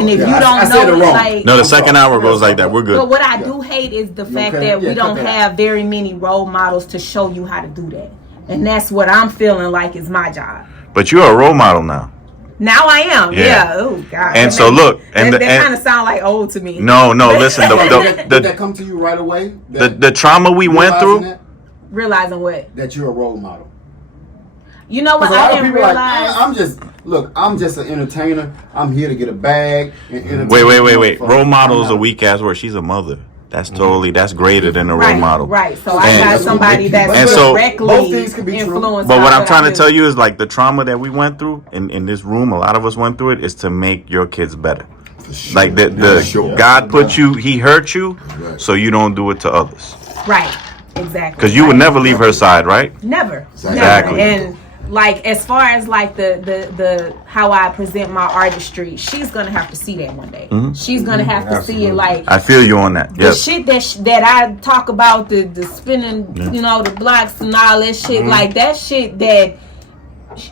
if you don't I know, like, no, the second hour goes like that. We're good. But what I do hate is the fact that we don't have very many role models to show you how to do that. And that's what I'm feeling like is my job. But you're a role model now. Now I am. Yeah. Oh God. And so look, and that kind of sound like old to me. No. Listen, did that come to you right away? The trauma we went through. Realizing what? That you're a role model. You know what? I didn't realize. Like, I'm just an entertainer. I'm here to get a bag. And Wait. Role model is a weak ass word. She's a mother. That's that's greater than a role model. Right. So I got somebody that's directly influenced. But what I'm trying to tell you is like the trauma that we went through in this room, a lot of us went through it, is to make your kids better. Sure. Like God put you, He hurt you, so you don't do it to others. Right. Exactly. Because you would never leave her side, right? Never. Exactly. Never. And like as far as like the how I present my artistry, she's gonna have to see that one day. She's gonna have to see it. Like I feel you on that. The shit that I talk about, the spinning, you know, the blocks and all that shit, like that shit that,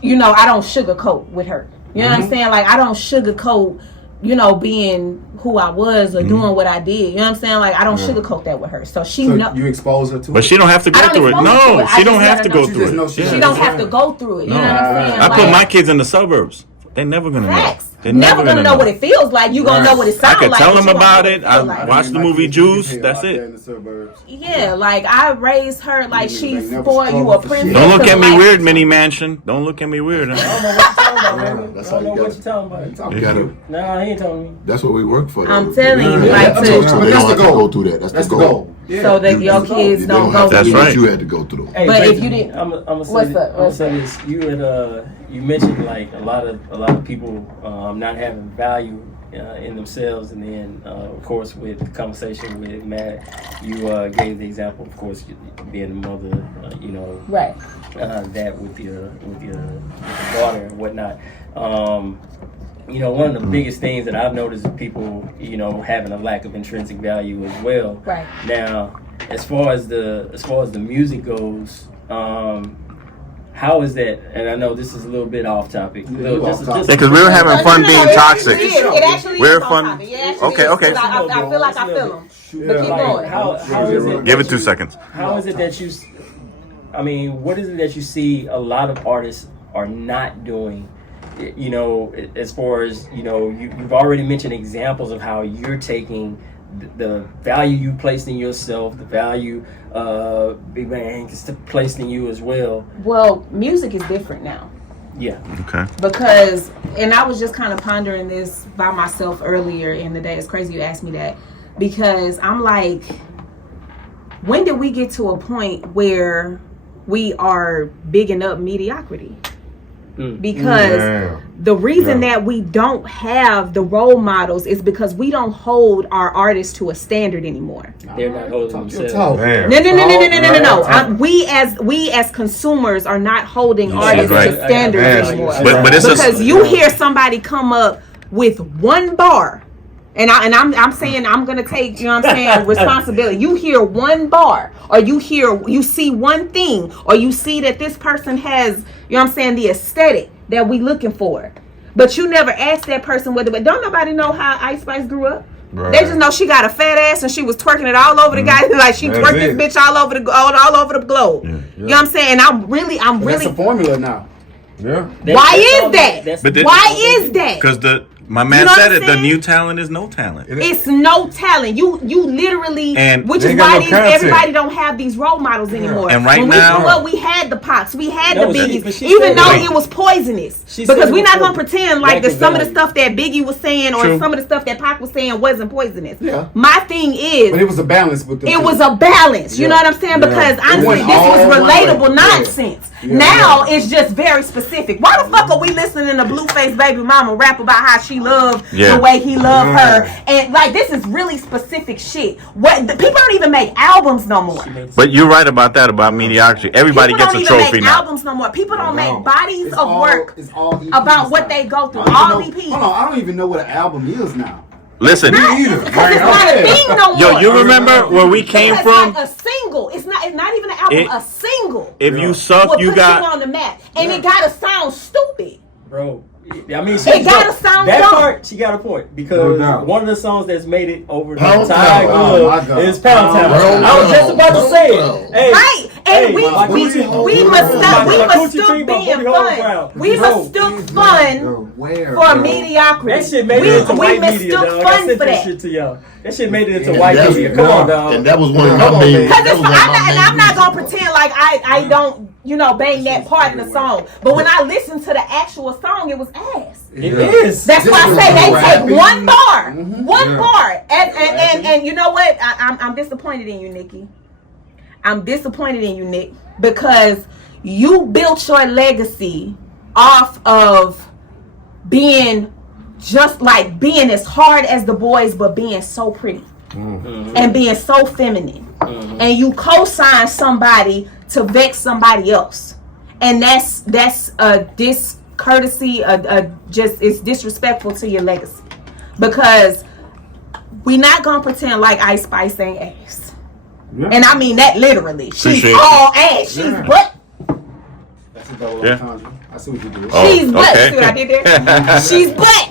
you know, I don't sugarcoat with her. You know what I'm saying? Like I don't sugarcoat, you know, being who I was or doing what I did. You know what I'm saying? Like I don't sugarcoat that with her. So you expose her to it. But she don't have to go through it. No, she don't have to go through it. She don't have to go through it. You know what I'm saying? I put my kids in the suburbs. They're never gonna know. They're never gonna know what it feels like. You gonna know what it I sounds could like. tell but them you don't about know it. what feel I like. watched the movie Juice. That's it. In the suburbs. Yeah, like I raised her like she's never for you a struggled for princess. shit. Don't look at me Like, weird, Mini Mansion. Don't look at me weird. I don't know what you're talking about, baby. That's I don't how know you what got you're talking about. You gotta, Nah, he ain't telling me. that's what we work for. I'm though. telling you, Yeah, like, so to- they That's don't the have to goal. go through that. That's the goal. Yeah. so that your kids They don't don't have go to That's do through. what right. you had to go through. Hey, But baby, if you didn't- I'm gonna say What's this. up? I'm gonna say this. You had you mentioned like a lot of people not having value in themselves, and then of course with the conversation with Matt, you gave the example, of course, being a mother, Right. that with your daughter and whatnot. One of the biggest things that I've noticed is people, having a lack of intrinsic value as well. Right. Now, as far as the music goes, how is that? And I know this is a little bit off topic. Because we were having fun being toxic. It actually We're is on fun. topic. It actually Okay, is, okay. 'cause I feel like I feel them. But keep going. How is it? Give it that 2 you- seconds. How is it that you? I mean, what is it that you see a lot of artists are not doing? As far as you've already mentioned examples of how you're taking the value you placed in yourself, the value Big Bang has placed in you as well. Well, music is different now. Yeah. Okay. Because, and I was just kind of pondering this by myself earlier in the day. It's crazy you asked me that. Because I'm like, when did we get to a point where we are bigging up mediocrity? Because the reason that we don't have the role models is because we don't hold our artists to a standard anymore. They're not holding themselves. No. We as consumers are not holding artists right. to standards anymore. But it's Because you hear somebody come up with one bar, and I'm saying I'm gonna take, responsibility. You hear one bar, or you see one thing, or you see that this person has, the aesthetic that we looking for. But you never ask that person whether, but don't nobody know how Ice Spice grew up. Right. They just know she got a fat ass and she was twerking it all over the guy, like she twerked this bitch all over the globe. Yeah. You know what I'm saying? I'm really That's a formula now. Yeah. Why is that? Why is that? Because my man said it. The new talent is no talent. It's no talent. You literally, And which is why everybody don't have these role models anymore. And right when now, we grew up, we had the Pox, we had the Biggies, she even said though it. it was poisonous. Because we're not gonna pretend like that some of the stuff that Biggie was saying or some of the stuff that Pac was saying wasn't poisonous. Yeah. My thing is, But it was a balance with the. it was a balance. You know what I'm saying? Because honestly, this was relatable nonsense. Now it's just very specific. Why the fuck are we listening to Blueface Baby Mama rap about how she loved the way he loved her? And like, this is really specific shit. People don't even make albums no more. But you're right about that, about mediocrity. Everybody People gets don't a even trophy make now. albums no more. People don't make bodies of work It's all EPs about what now. they go through. I don't All even know- EPs. Hold on, I don't even know what an album is now. Listen, Because it's not a thing no more. yo, you remember where we came It's from? like a single. It's not even an album. A single. If you suck, will you put got. you on the map, and it gotta sound stupid. Bro, I mean, It gotta sound that dumb. part. She got a point because one of the songs that's made it over the Pound entire Town. Oh, my club God. is Pound Town. Pound I was just about to Town. say Pound it. Hey, Right, and we my must coochie hole stop brown. being Bro, fun. We mistook fun Where? for bro? mediocrity. that shit made it into we white media, mistook dog. I fun sent for that that. shit to y'all. That shit made it into And white that's- media. Come on, dog. And that was one of Come my on, main. man. Because that was one of my main I'm not gonna reasons. pretend like I don't bang that part in the song. But when I listened to the actual song, it was ass. It is. That's why I say they rapping. take one bar, Mm-hmm. bar, and you know what? I'm disappointed in you, Nikki. I'm disappointed in you, Nick, because you built your legacy off of being as hard as the boys, but being so pretty and being so feminine, and you co-sign somebody to vex somebody else, and that's a discourtesy. It's disrespectful to your legacy, because we not gonna pretend like Ice Spice ain't ass. Yeah. And I mean that literally. She's all ass. She's butt. That's a double entendre. I see what you did. She's butt. See what I did there? She's butt.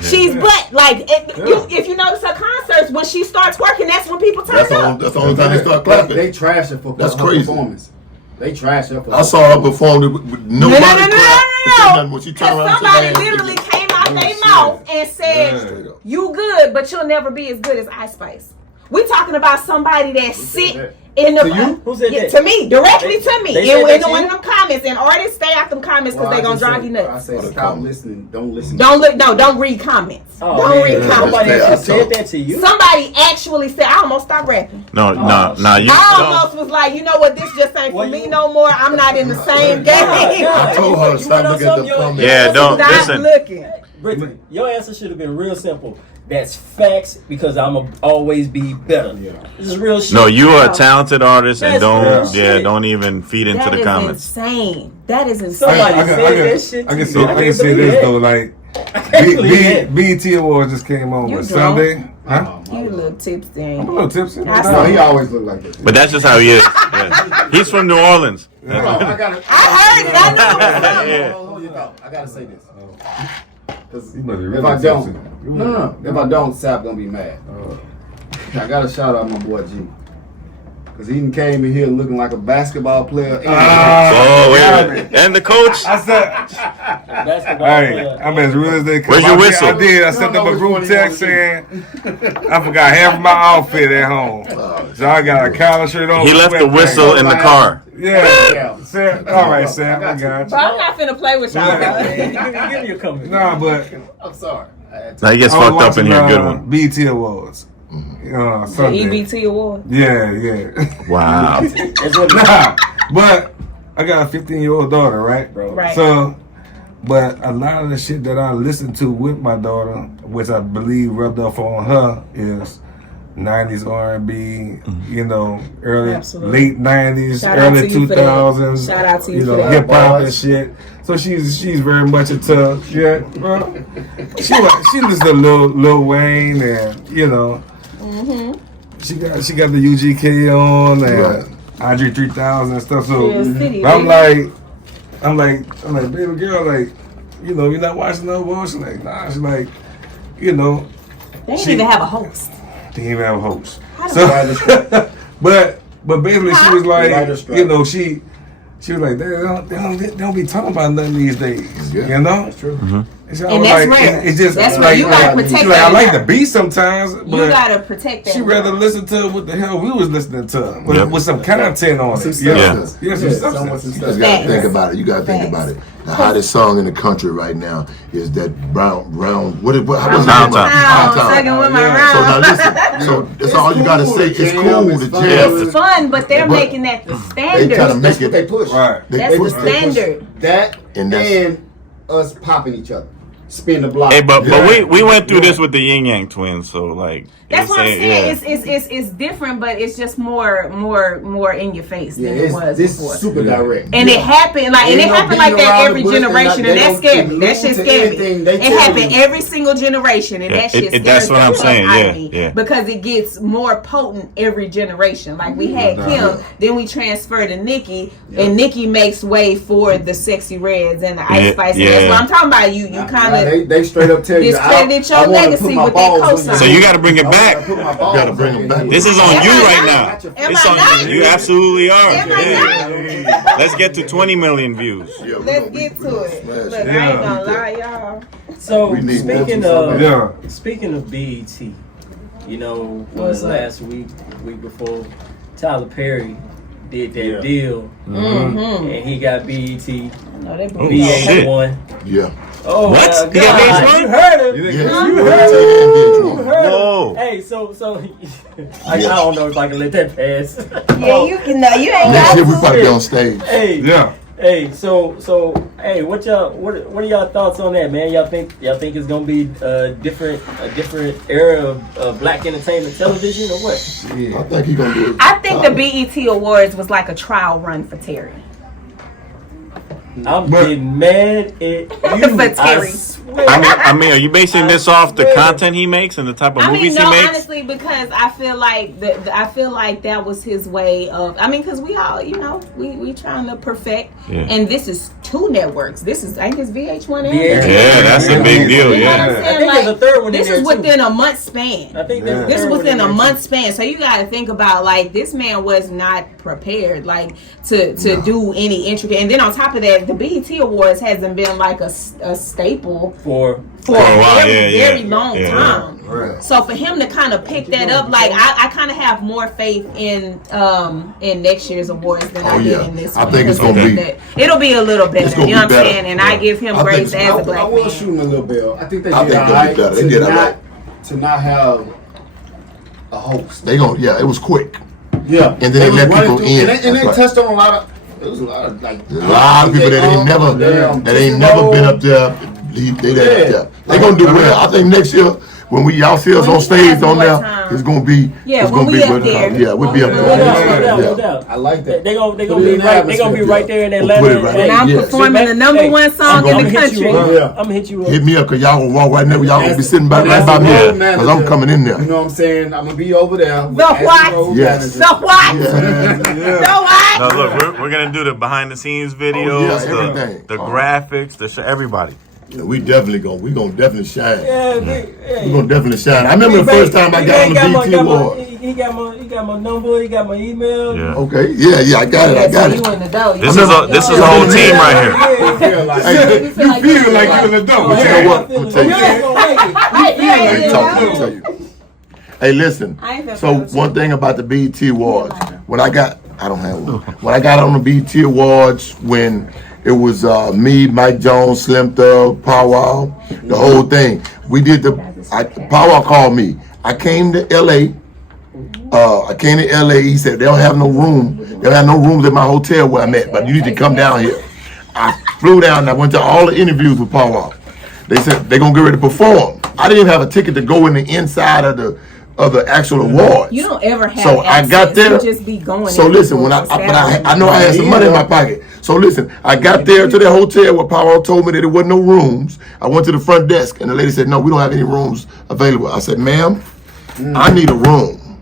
She's butt. Like, if you notice her concerts, when she starts working, that's when people turn up. That's the only time they start clapping. They trash her for That's her crazy. performance. They trash her for I saw her perform with nobody clap. No. When she turned around, Somebody literally came out out their mouth and said, "You good, but you'll never be as good as Ice Spice." We talking about somebody that sit in the Who said that? to me, directly to me, They in said that one to of them comments. And artists, stay out them comments because they gonna drive you nuts. I say stop listening. Don't listen. Don't look. No, don't read comments. Oh, Don't read comments. Somebody actually said that to you? Somebody actually said, "I almost stopped rapping." No, you I don't. almost was like, you know what? This just ain't for me no more. I'm not in the same game. I told her to stop looking at the comments. Yeah, don't Stop listen. looking. Brittany, your answer should have been real simple. That's facts because I'ma always be better. This is real shit. No, you are a talented artist, and That's real shit. don't even feed into the comments. Insane. That is insane. Somebody said that shit to I can you. say, I can say this though, like BET Awards just came on You with drunk? Sunday. Huh? You a little tipsy. I'm a little tipsy. No, he always look like this. But that's just how he is. Yeah. He's from New Orleans. I heard it. I know. Yeah. Hold your thought. I gotta say this. 'Cause You must be if really I don't, tipsy. no. If I don't, Sap gonna be mad. I gotta shout out my boy G. Cause he done came in here looking like a basketball player. Oh, wait. And the coach? I said, Basketball hey, player. I'm as real as they come. Where's your whistle? I did. I sent don't up know a which group one he text wanna saying I forgot half of my outfit at home. So I got a collar shirt on. He left the whistle in the car. Yeah. Sam, all right, Sam. I got you. But I'm not finna play with y'all. Give me a comment. Nah, but I'm sorry. I had to. Now he gets I was fucked up in here. watching, Good one. BET Awards. The Sunday. EBT award. Yeah. Wow. Nah, but I got a 15-year-old daughter, right? Right. So, but a lot of the shit that I listen to with my daughter, which I believe rubbed off on her, is 90s R&B, you know, early, Absolutely. late 90s, Shout out early to you for that. 2000s. Shout out to you for know, that. hip hop and shit. So she's very much into she listens to Lil Wayne and you know. She got the UGK on and Andre 3000 and stuff. So I'm like, baby girl, like, you know, you're not watching no more. She's like, nah. She's like, you know, They didn't even have a host. they didn't even have a host. So, but basically she was like, you know, she was like, they don't be talking about nothing these days. You know? That's true. And that's rare. It just, That's like, rare. You gotta protect she's like, I that. like the beat sometimes, but You gotta protect that. she rather listen to what the hell we was listening to with some content on it. Yeah. Some You substance. just gotta think about it. You gotta think about it. The hottest song in the country right now is that brown. What is how does Downtown. Second with my So round. now listen. So that's all you gotta say. It's cool to jam. It's fun, but they're But making that the They try to standard. make it. They push. Right. That's the push standard. That And and, that's- us popping each other. Spin the block. Hey, but we went through this with the Yin Yang twins, so like That's what I'm yeah. saying. It's different, but it's just more in your face than it was this before. super direct. And it happened like Ain't no like that beating around every the bush and generation, they and that don't scared me. That allude shit to scared me. anything they It tell happened you. every single generation, and that shit scares that's what I'm the fuck saying, out yeah, of me yeah. because it gets more potent every generation. Like we had Kim, then we transferred to Nicki, and Nicki makes way for the Sexy Reds and the Ice Spice. And that's what I'm talking about. You kind of they straight up tell you discredited your legacy with that cosign. So you got to bring it back. Gotta bring them back. This is on you right now. Am It's I on not? you. You absolutely are. Am I Yeah. Let's get to 20 million views. Let's get to it. Look, I ain't gonna lie, y'all. So We need speaking more of speaking of BET, you know, was last week before, Tyler Perry did that deal, and he got BET. No, they Oh, shit. VH1. Yeah. Oh, What? my He got God. VH1? You heard him. Yeah. Whoa. Hey, so I don't know if I can let that pass. Yeah, you can know. You ain't Next got year we to. probably be on stage. Hey, Yeah. hey, so hey, what are y'all thoughts on that, man? Y'all think it's gonna be a different era of black entertainment television or what? I think he's gonna do it. I think the BET Awards was like a trial run for Terry. I'm getting mad at you. For Terry. I swear. I mean, are you basing this off the content he makes and the type of movies no, he makes? honestly, because I feel like that was his way of. I mean, because we all, you know, we trying to perfect, and this is 2 networks. This is, I think it's VH1 and Yeah, that's a big deal. You know what I'm Yeah. saying? I think there's a third one in This there, is too. within a month span. I think there's This is one within in a there, month too. span, so you got to think about like this man was not prepared, like to do any intricate. And then on top of that, the BET Awards hasn't been like a staple for for a very long time. Right. So for him to kind of pick that up, like I kind of have more faith in next year's awards than I did in this one. I think it's gonna be. It'll be a little better. You know what I'm saying? And I give him grace as a black I will man. shoot him a little bell. I think they I did think all they'll right be better. They did all right. to not have a host. They gonna, it was quick. Yeah, and then they let people in. And they touched on a lot of. There was a lot of like a lot of people that ain't never been up there. They up there. They gonna do well. I think next year when y'all see us on stage on there, it's gonna be. It's gonna be up there. Yeah, we'll be up there. I like that. They gonna be right there in Atlanta. And I'm performing the number one song in the country. I'm gonna hit you up. Hit me up, cause y'all gonna walk right there. Y'all gonna be sitting right by me, cause I'm coming in there. You know what I'm saying? I'm gonna be over there. The what? Yes. The what? The what? Now look, we're gonna do the behind the scenes videos, the graphics, everybody. Yeah, we definitely definitely shine. We gonna definitely shine. I remember the first time I got on the BT Award. He got my number. He got my email. Yeah. Okay. Yeah. I got it. This is a whole team right here. You feel like you're an adult. But you know what? I'm gonna tell you. Hey, listen. So one thing about the BET Awards, when I got on the BET Awards, when it was me, Mike Jones, Slim Thug, Powwow, the whole thing. We did Powwow called me. I came to LA. He said they don't have no room. They don't have no rooms at my hotel where I'm at, but you need to come down here. I flew down and I went to all the interviews with Powwow. They said they're gonna get ready to perform. I didn't even have a ticket to go in the inside of the actual awards. You don't ever have so access. I got there. You just be going. So listen, when I know I had some money in my pocket. So listen, I got there to the hotel where Powwow told me that there wasn't no rooms. I went to the front desk and the lady said, "No, we don't have any rooms available." I said, "Ma'am, I need a room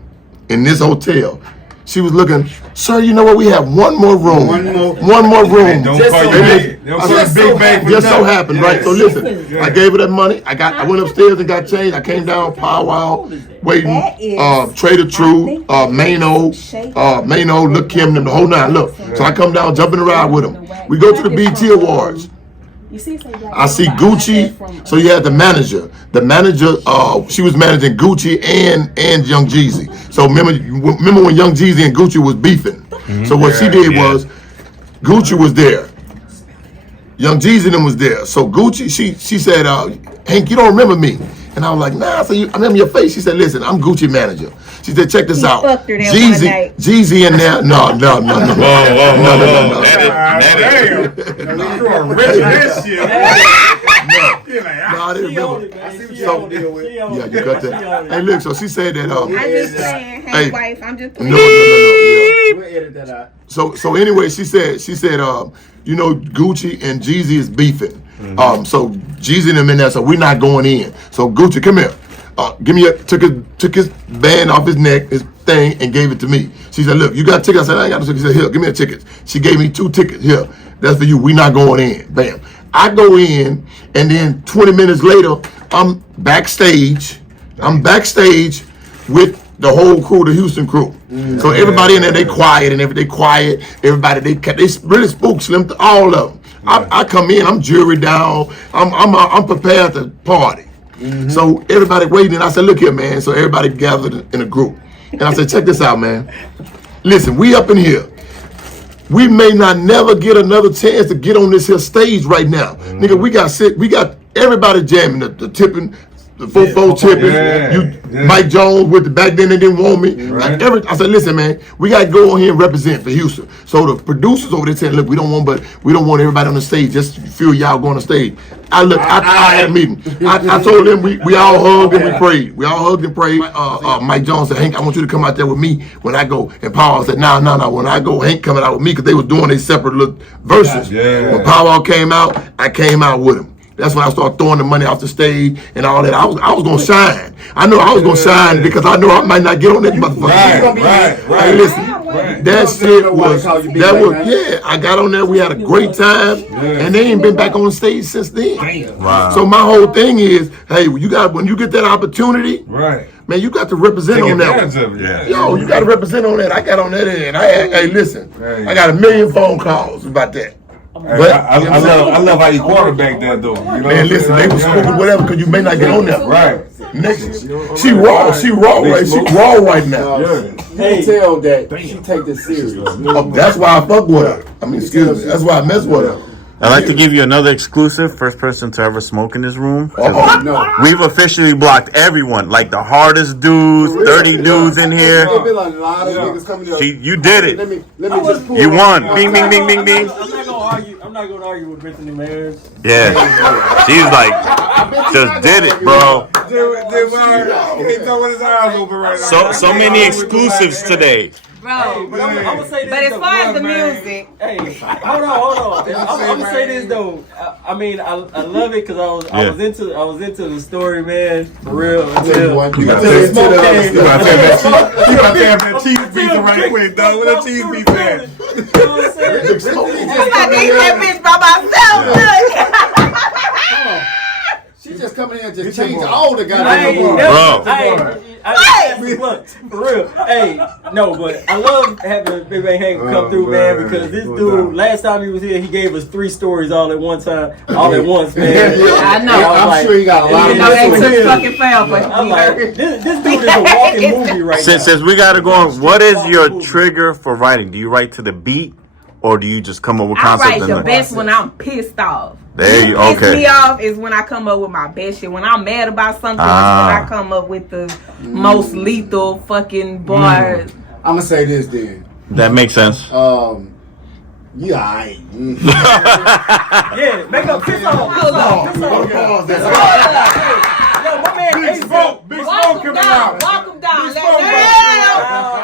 in this hotel." She was looking, "Sir, you know what? We have one more room. One more room." Just so happened, right? So listen, I gave her that money. I went upstairs and got changed. I came down, Powwow, waiting, Trader True, Mano, Look Kim, them the whole nine. Look, so I come down, jump in the ride with them. We go to the BT Awards. I see Gucci. So you had the manager. The manager, she was managing Gucci and Young Jeezy. So remember when Young Jeezy and Gucci was beefing. So what she did was, Gucci was there. Young Jeezy and them was there. So Gucci, she said, "Hank, you don't remember me?" And I was like, "Nah." So I remember your face. She said, "Listen, I'm Gucci manager." She said, "Check this out. Jeezy in there." No. Whoa. You are ripping that shit. No, I didn't remember. So, yeah, you got that. Hey, look, so she said that. I'm just saying, hey, wife, I'm just playing. No. Yeah. We'll edit that out. So anyway, she said, you know, Gucci and Jeezy is beefing. So Jeezy and them in there, so we're not going in. So Gucci, come here. Took his band off his neck, his thing, and gave it to me. She said, "Look, you got tickets?" I said, "I ain't got no tickets." She said, "Here, give me a ticket." She gave me 2 tickets. Here, that's for you. We not going in. Bam. I go in, and then 20 minutes later, I'm backstage. With the whole crew, the Houston crew. So everybody in there, they quiet and everything. Everybody, they really spook Slim, all of them. I come in, I'm jury down. I'm prepared to party. So everybody waiting, and I said, "Look here, man." So everybody gathered in a group, and I said, "Check this out, man. Listen, we up in here. We may not never get another chance to get on this here stage right now, nigga. We got everybody jamming, the tipping, the 4-4 tipping. Mike Jones with the back then they didn't want me. Right. I said, "Listen, man, we got to go on here and represent for Houston." So the producers over there said, "Look, we don't want everybody on the stage. Just feel y'all go on the stage." I had a meeting. I told them we all hugged and we prayed. We all hugged and prayed. Mike Jones said, "Hank, I want you to come out there with me when I go." And Powwow said, "No. When I go, Hank coming out with me," because they was doing their separate little verses. Yeah. When Powwow came out, I came out with him. That's when I started throwing the money off the stage and all that. I was gonna shine. I know I was gonna shine because I know I might not get on that motherfucker. Right. Hey, listen, that shit was. I got on there. We had a great time, and they ain't been back on stage since then. Wow. So my whole thing is, hey, when you get that opportunity, Right. man, you got to represent on that one. Yo, you got to represent on that. I got on that end. Hey, listen, I got 1 million phone calls about that. I love how you quarterback that though. You know Man, listen, they was smoking whatever because you may not get on there. Right. Next, she raw right now. You can tell that she take this serious. Oh, that's why I fuck with her. I mean, excuse me. That's why I mess with her. I'd like to give you another exclusive. First person to ever smoke in this room. No. We've officially blocked everyone. Like the hardest dudes, 30 dudes in here. There's been a lot of niggas coming up. You did it. Let me just pull You up. won. Bing, bing, bing, bing, bing. I'm not gonna argue with Brittany, man. Yeah. She's like, just did it, bro. So many exclusives today. Bro, But I'm gonna say this. but as far as the music, Hey, hold on. I'm gonna say this though. I mean, I love it because I was into the story, man. For real. You gotta until say the smoke came. You gotta have that cheese pizza right quick, dog. Where that cheese pizza at? You know what I'm saying? I need that bitch by myself. She just coming in and just change all the goddamn Look, for real. Hey, no, but I love having Big Bang Hank come through, man, because this dude, last time he was here, he gave us 3 stories all at one time, all at once, man. I know. I'm sure he got a lot of You know they stories. took fucking fail, but I'm like, this dude is a walking movie right now. Since we gotta go on, what is your trigger for writing? Do you write to the beat, or do you just come up with I concepts? write the best when I'm pissed off. There you Piss me okay. off is when I come up with my best shit. When I'm mad about something, is when I come up with the most lethal fucking bars. I'm gonna say this then. That makes sense. Yeah, Yeah, make up piss off. Piss off. Yo, my man, Big smoke coming out. Walk him down.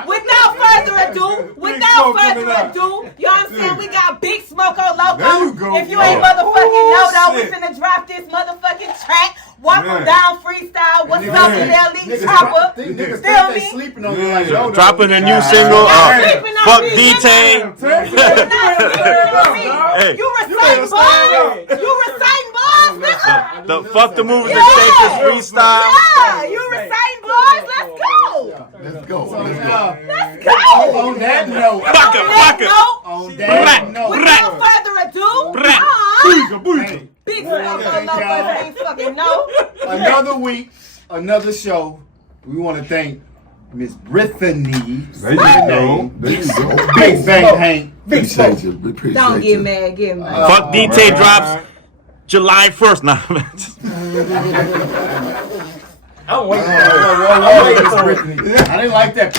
Without further ado, you understand? We got Big Smoke on There loco. you go. If you ain't motherfucking know though, we shit. finna drop this motherfucking track. Walk Yeah. him down freestyle. What's up, Niggas LE Chopper? think Feel they me? sleeping on you like yo. Dropping a new single. Fuck D-Tane. Hey. You reciting bars? You reciting bars, nigga? The fuck the movies and shake this freestyle. Yeah, you reciting bars? Let's go. Let's go. Let's go. On that note, on that note, Without further ado, Big Smoke on loco, ain't fucking know. another week, another show. We want to thank Miss Brittany. There you go. There you go. Big Bang Hank. Appreciate you. Appreciate Don't you. get mad, get mad. Fuck D-Tane drops July 1st. Nah. I'm waiting. I didn't like that.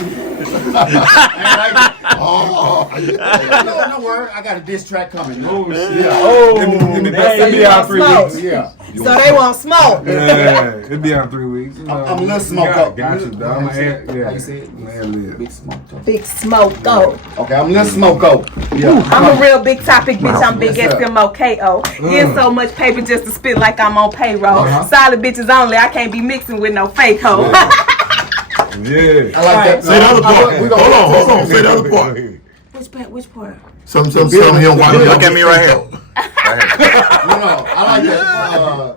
No word. I got a diss track coming. Oh shit. Oh, It'll be out 3 weeks. Yeah. So they won't smoke. Yeah, it'll be out 3 weeks. I'm a little smoke up. Got you, dog. How you say it? Big smoke. Big Smoke, go. Okay, I'm a little smoke up. Yeah. I'm a real big topic, bitch. I'm big SMOKO. Getting so much paper just to spit like I'm on payroll. Solid bitches only. I can't be mixing with no fake hoe. Yeah. I like that. Say the other part. Hold on. Say the other part. Which part? Some him white. Look at me right here. No, I like that.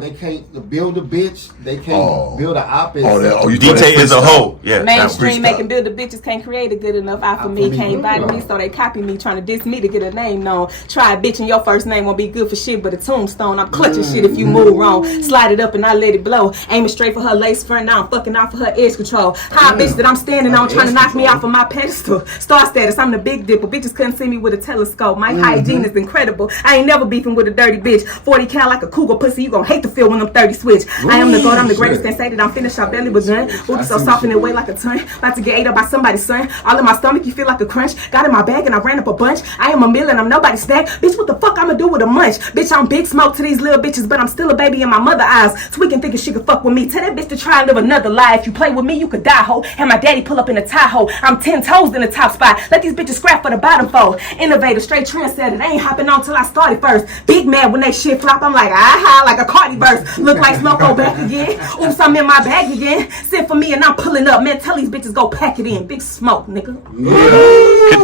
They can't build a bitch. They can't build an op. D-Tane is a hoe. Yeah. Mainstream making builder bitches can't create a good enough eye for me. Can't body me, so they copy me, trying to diss me to get a name known. Try a bitch and your first name won't be good for shit but a tombstone. I'm clutching shit if you move wrong. Slide it up and I let it blow. Aiming straight for her lace front, now I'm fucking off for her edge control. High bitch that I'm standing on trying to knock me off of my pedestal. Star status, I'm the big dipper. Bitches couldn't see me with a telescope. My hygiene is incredible. I ain't never beefing with a dirty bitch. 40 cal like a cougar pussy, you gon' hate to feel when I'm 30 switch. I am the goat, I'm the greatest. Can't say that I'm finished, I barely begun. Booty so soft and it weigh like a ton. About to get ate up by somebody's son. All in my stomach, you feel like a crunch. Got in my bag and I ran up a bunch. I am a meal and I'm nobody's snack. Bitch, what the fuck I'ma do with a munch? Bitch, I'm big smoke to these little bitches, but I'm still a baby in my mother eyes. Tweaking, thinking she could fuck with me. Tell that bitch to try and live another life. You play with me, you could die, ho. And my daddy pull up in a Tahoe. I'm 10 toes in the top spot. Let these bitches scrap for the bottom fold. Innovator, straight trendsetter. They ain't hopping on till I started first. Big mad when they shit flop. I'm like, aha, like a Cardi verse. Look like Smoko back again. Oops, I'm in my bag again. Send for me and I'm pulling up. Man, tell these bitches go pack it in. Big smoke, nigga.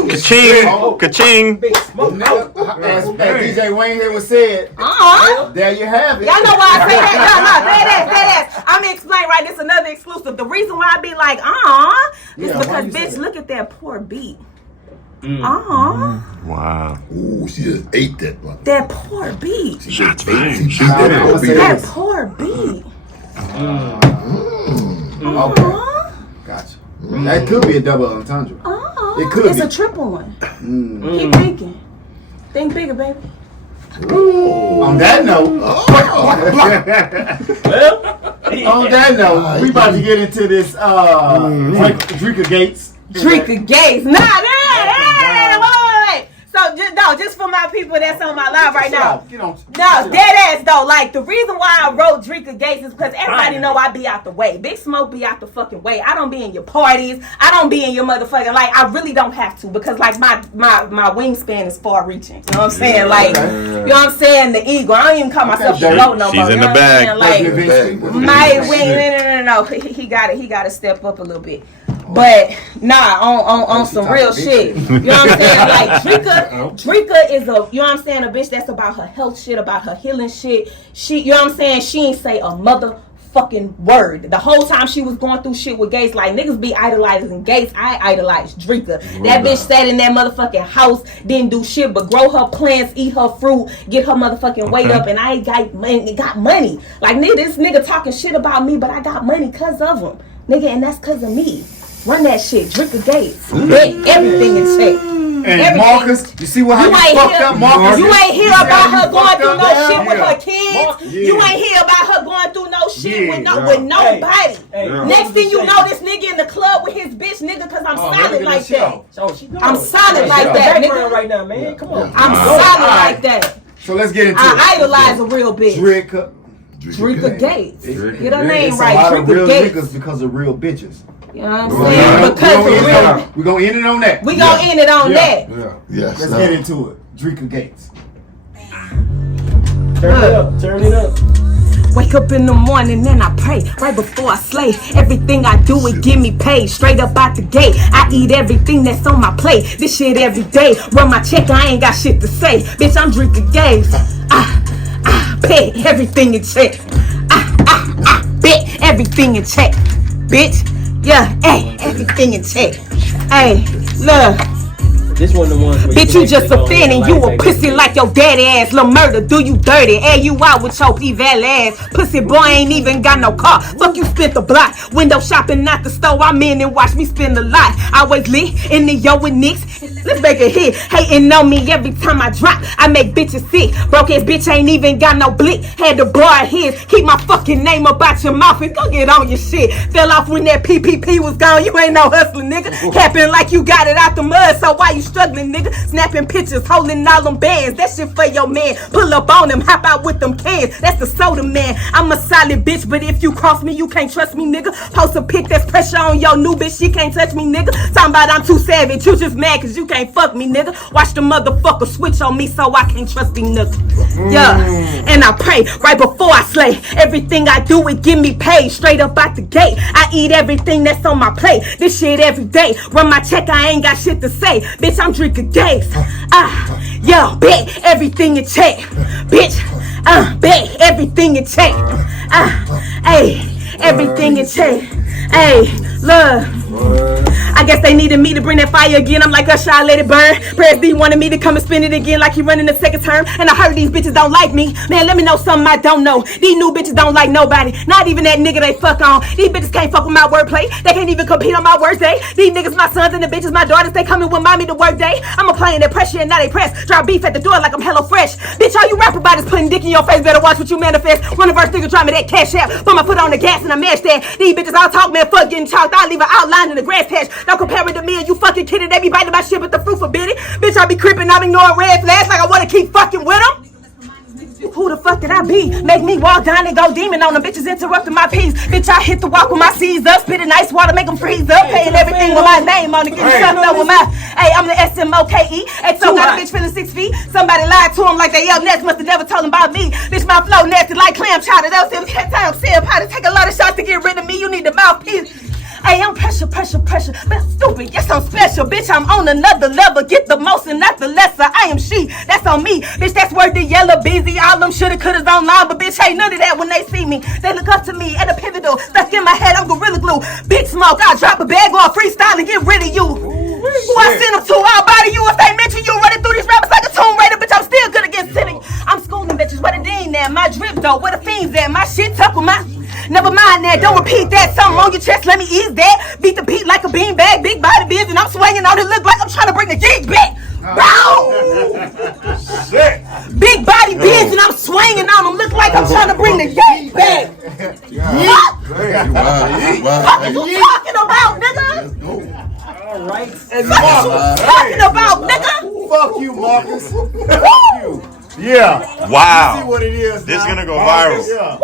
Ka-ching. Ka-ching. Big Smoke. As DJ Waynehead was said, there you have it. Y'all know why I say that? No, I'm gonna explain right. This is another exclusive. The reason why I be like, is because bitch, look at that poor beat. Wow. Ooh, she just ate that one. That poor beat. She just ate. She beat that poor beat. That poor beat. Okay. Gotcha. That could be a double entendre. It could It's be. a triple one. Keep thinking. Think bigger, baby. On that note, on that note, we about to get into this Drika Gates. Drika Gates. Nah, wait. So just for my people that's on my live right now. No, dead ass though. Like the reason why I wrote Drika Gates is because everybody know I be out the way. Big Smoke be out the fucking way. I don't be in your parties. I don't be in your motherfucking I really don't have to because like my wingspan is far reaching. You know what I'm saying? Like you know what I'm saying? The eagle. I don't even call myself the goat no more. She's in the bag. Like my wing. No. He got to step up a little bit. But nah, on some real shit. You know what I'm saying? Like Drika is a, you know what I'm saying, a bitch that's about her health shit, about her healing shit. She, you know what I'm saying, she ain't say a motherfucking word. The whole time she was going through shit with Gates, like niggas be idolizing Gates, I idolized Drika. That bitch sat in that motherfucking house, didn't do shit but grow her plants, eat her fruit, get her motherfucking weight up, and I got money. Like nigga, this nigga talking shit about me, but I got money cause of him. Nigga, and that's cause of me. Run that shit, Drika Gates. Everything in check. And Marcus, you see what how you fucked up, Marcus? You ain't hear about her going through no shit with her kids. You ain't hear about her going through no shit with nobody. Next thing you know, this nigga in the club with his bitch, nigga, cause I'm solid like that. I'm solid like that, nigga. Right now, man. Come on. I'm solid like that. So let's get into it. I idolize a real bitch. Drika Gates. Get her name right. A lot of real Drika Gates. niggas because of real bitches. You know what I'm saying? Because of real. We're gonna end it on that. We gonna end it on that. Yes. Let's get into it. Drika Gates. Turn it up. Wake up in the morning and I pray right before I slay. Everything I do, it give me paid. Straight up out the gate, I eat everything that's on my plate. This shit every day. Run my check, I ain't got shit to say. Bitch, I'm Drika Gates. Bet everything in check. Bet everything in check. Bitch, yeah, hey, everything in check. Hey, look. This one of the ones where Bitch, you just offending. You a pussy like your daddy ass. Lil' murder, do you dirty? Air you out with your VLAD ass. Pussy boy ain't even got no car. Fuck you, spent the block. Window shopping at the store. I'm in and watch me spend a lot. Always lit in the yo with Knicks. Let's make a hit. Hating on me every time I drop. I make bitches sick. Broke ass bitch ain't even got no blick. Had to borrow his. Keep my fucking name up out your mouth and go get on your shit. Fell off when that PPP was gone. You ain't no hustler, nigga. Capping like you got it out the mud. So why you struggling, nigga? Snapping pictures, holding all them bands. That shit for your man. Pull up on him, hop out with them cans. That's the soda man. I'm a solid bitch, but if you cross me, you can't trust me, nigga. Post a pic that's pressure on your new bitch. She can't touch me, nigga. Talking about I'm too savage. You just mad cause you can't fuck me, nigga. Watch the motherfucker switch on me so I can't trust these niggas. Yeah, and I pray right before I slay. Everything I do, it give me paid. Straight up out the gate, I eat everything that's on my plate. This shit every day. Run my check, I ain't got shit to say. Bitch, I'm Drika Gates. Yeah, bet everything in check. Bitch, bet everything in check. Hey, everything in check. Hey, look. I guess they needed me to bring that fire again. I'm like, Usher, I let it burn. Prez B wanted me to come and spin it again like he running the second term. And I heard these bitches don't like me. Man, let me know something I don't know. These new bitches don't like nobody. Not even that nigga they fuck on. These bitches can't fuck with my wordplay. They can't even compete on my worst day. These niggas my sons and the bitches my daughters. They coming with mommy to work day. I'm applying that pressure and now they press. Drop beef at the door like I'm Hello Fresh. Bitch, all you rap about is putting dick in your face. Better watch what you manifest. Run the verse, nigga, drop me that cash out. Put my foot on the gas and I mash that. These bitches all talk, man, fuck getting chalked. I leave an outline in the grass patch. Don't compare it to me and you fucking kidding. They be biting my shit, but the fruit forbidden. Bitch, I be creeping, I'm ignoring red flags like I wanna keep fucking with them. Who the fuck did I be? Make me walk down and go demon on them. Bitches interrupting my peace. Bitch, I hit the walk with my C's up. Spitting ice water, make them freeze up. Paying everything with my name on it. Getting stuffed up with my. Hey, I'm the SMOKE. Hey, so got a bitch feeling 6 feet. Somebody lied to him like they up next. Must have never told them about me. Bitch, my flow nasty like clam chowder. That was him. Time saying powder. Take a lot of shots to get rid of me. You need the mouthpiece. Hey, I'm pressure. But stupid, yes, I'm special. Bitch, I'm on another level. Get the most and not the lesser. I am she. That's on me. Bitch, that's worth the yellow busy. All them shoulda, couldas online. But bitch, ain't none of that when they see me. They look up to me at a pivotal. Stuck in my head, I'm Gorilla Glue. Big Smoke, I'll drop a bag or a freestyle and get rid of you. Who I send them to? I'll body you if they mention you. Running through these rappers like a Tomb Raider, bitch. I'm still good against sinning. I'm schooling bitches. Where the dean at? My drip though. Where the fiends at? My shit tough with my. Never mind that. Don't repeat that. Something on your chest. Let me ease that. Beat the beat like a beanbag. Big body biz, and I'm swinging on it. Look like I'm trying to bring the gig back. Bow! Big body biz, and I'm swinging on them. Look like I'm trying to bring the gig back. What? What you talking about, nigga? All right. What you talking about, nigga? Fuck you, Marcus. Fuck you. Yeah. Wow. You see what it is. This is now. gonna go viral. Yeah.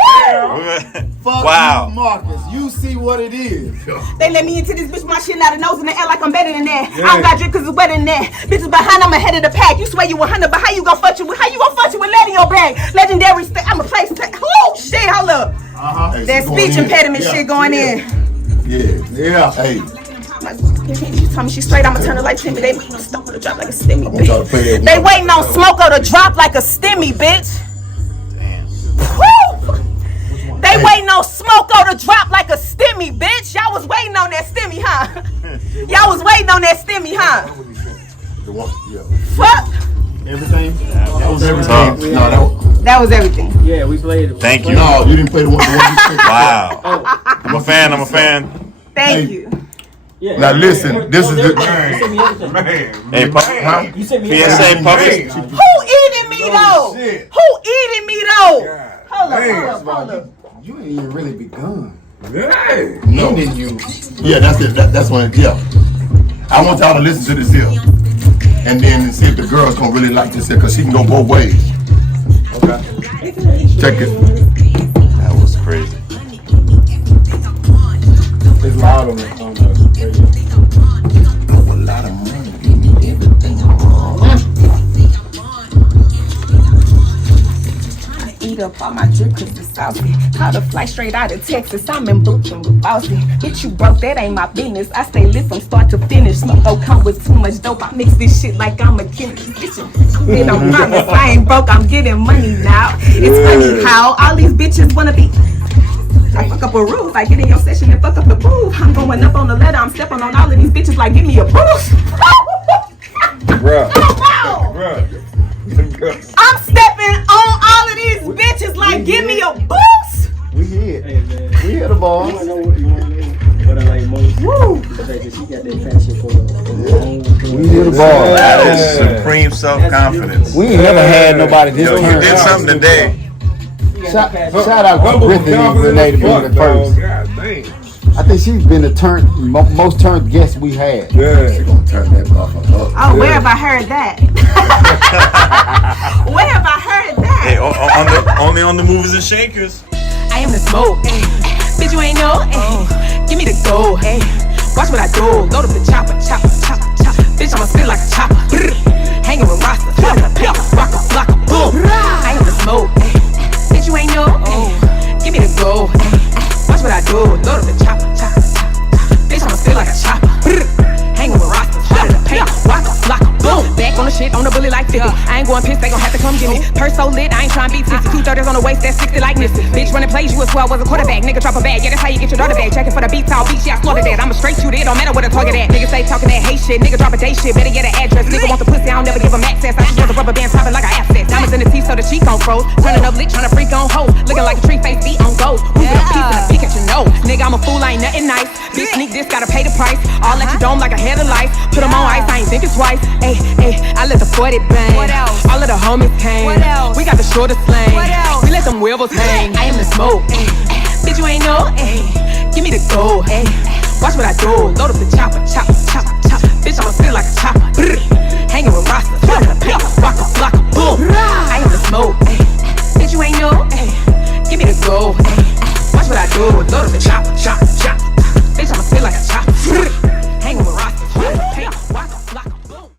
Fuck Wow. you, Marcus. You see what it is. They let me into this bitch, my shit out of nose in the air like I'm better than that. I don't got drip cause it's wetter than that. Bitches behind, I'm ahead of the pack. You swear you 100, but how you gon' fuck you with lead in your bag? Legendary, I'm a place. Oh shit, hold up. That speech impediment shit going in. Yeah. Hey. She told me she straight, I'ma turn her like Timmy. They waiting on smoke or to drop like a stimmy, bitch. They waiting on smoke or to drop like a stimmy, bitch. Woo! They waiting on smoke or to drop like a stimmy, bitch. Y'all was waiting on that stimmy, huh? Y'all was waiting on that stimmy, huh? Fuck. Everything? That was everything. No, that was everything. Yeah, we played it. Thank you. No, you didn't play the one. Wow. I'm a fan. Thank you. Yeah. Now listen, this is the Hey, huh? You sent me PSA Puppet. Who eating me though? Who eating me though? Hold up. You ain't even really begun. No. Didn't you? Yeah, that's it. That's when. Yeah. I want y'all to listen to this here, and then see if the girl's gonna really like this here, cause she can go both ways. Okay. Check it. That was crazy. It's loud on the radio. A lot of money. Give me everything. Eat up all my drip cause it's saucy. Caught a flight straight out of Texas. I'm in Brooklyn with Bossy. Bitch, you broke, that ain't my business. I stay lit from start to finish. Smoke don't come with too much dope. I mix this shit like I'm a chemist. I'm been on promise. I ain't broke, I'm getting money now. It's funny how all these bitches wanna be. I fuck up a roof, I get in your session and fuck up the booth. I'm going up on the ladder, I'm stepping on all of these bitches like give me a boost. Bruh. I'm stepping on all of these bitches like give me a boost. We here. Hey, man. We here the balls. You wanna know what I like most? Woo. The fact that she got that passion for the We here the balls. That is supreme self-confidence. We ain't never had nobody this Yo, you turned did out. something today. Shout out to Brittany and Renee to be the first. God damn. I think she's been the most turned guest we had. Yeah. She gonna turn that motherfucker up. Oh, where have I heard that? Where have I heard that? Hey, only on the movers and shakers. I am the smoke, ayy. Bitch, you ain't know, ayy. Give me the gold, ayy. Watch what I do. Load up the chopper, chopper, chopper, chopper. Bitch, I'ma spit like a chopper. Hanging with rosters, rock a block, boom. I am the smoke, ayy. Bitch, you ain't know, ayy. Give me the gold, ayy. Watch what I do. Load up the chopper, chopper, chopper. Bitch, I'ma spit like a chopper. Hanging with rosters, rock a block, boom. Back on the shit, on the bullet like 50. I ain't going piss, they gon' have to come get me. Purse so lit, I ain't tryna be tipsy. 230s on the waist, that's 60 like Missy. Bitch running plays, you a 12, was a quarterback. Nigga drop a bag, yeah, that's how you get your daughter back. Checking for the beats, all beats, yeah, I slaughtered that. I'm a straight shooter, it don't matter what I target at. Nigga say talking that hate shit, nigga drop a day shit. Better get an address, nigga want the pussy, I don't never give him access. I should the rubber band popping like an asset. Diamonds in the teeth so the cheek gon' froze. Turning up lit, tryna freak on hoes. Looking like a tree face, beat on gold. Moving a piece and a peek at your nose. Nigga, I'm a fool, I ain't nothing nice. Bitch, sneak this, gotta pay the price. All at your dome like a head of life. Put them on ice, I ain't thinking twice. Ayy, ayy, I let the 40 bang. What else? All of the homies came. What else? We got the shortest slang. What else? We let them wheels hang. I am the smoke. Ayy, bitch, you ain't know. Ayy, give me the gold. Ayy, watch what I do. Load up the chopper, chopper, chopper, chopper. Bitch, I'ma spit like a chopper. Hanging with rosters, rock a block.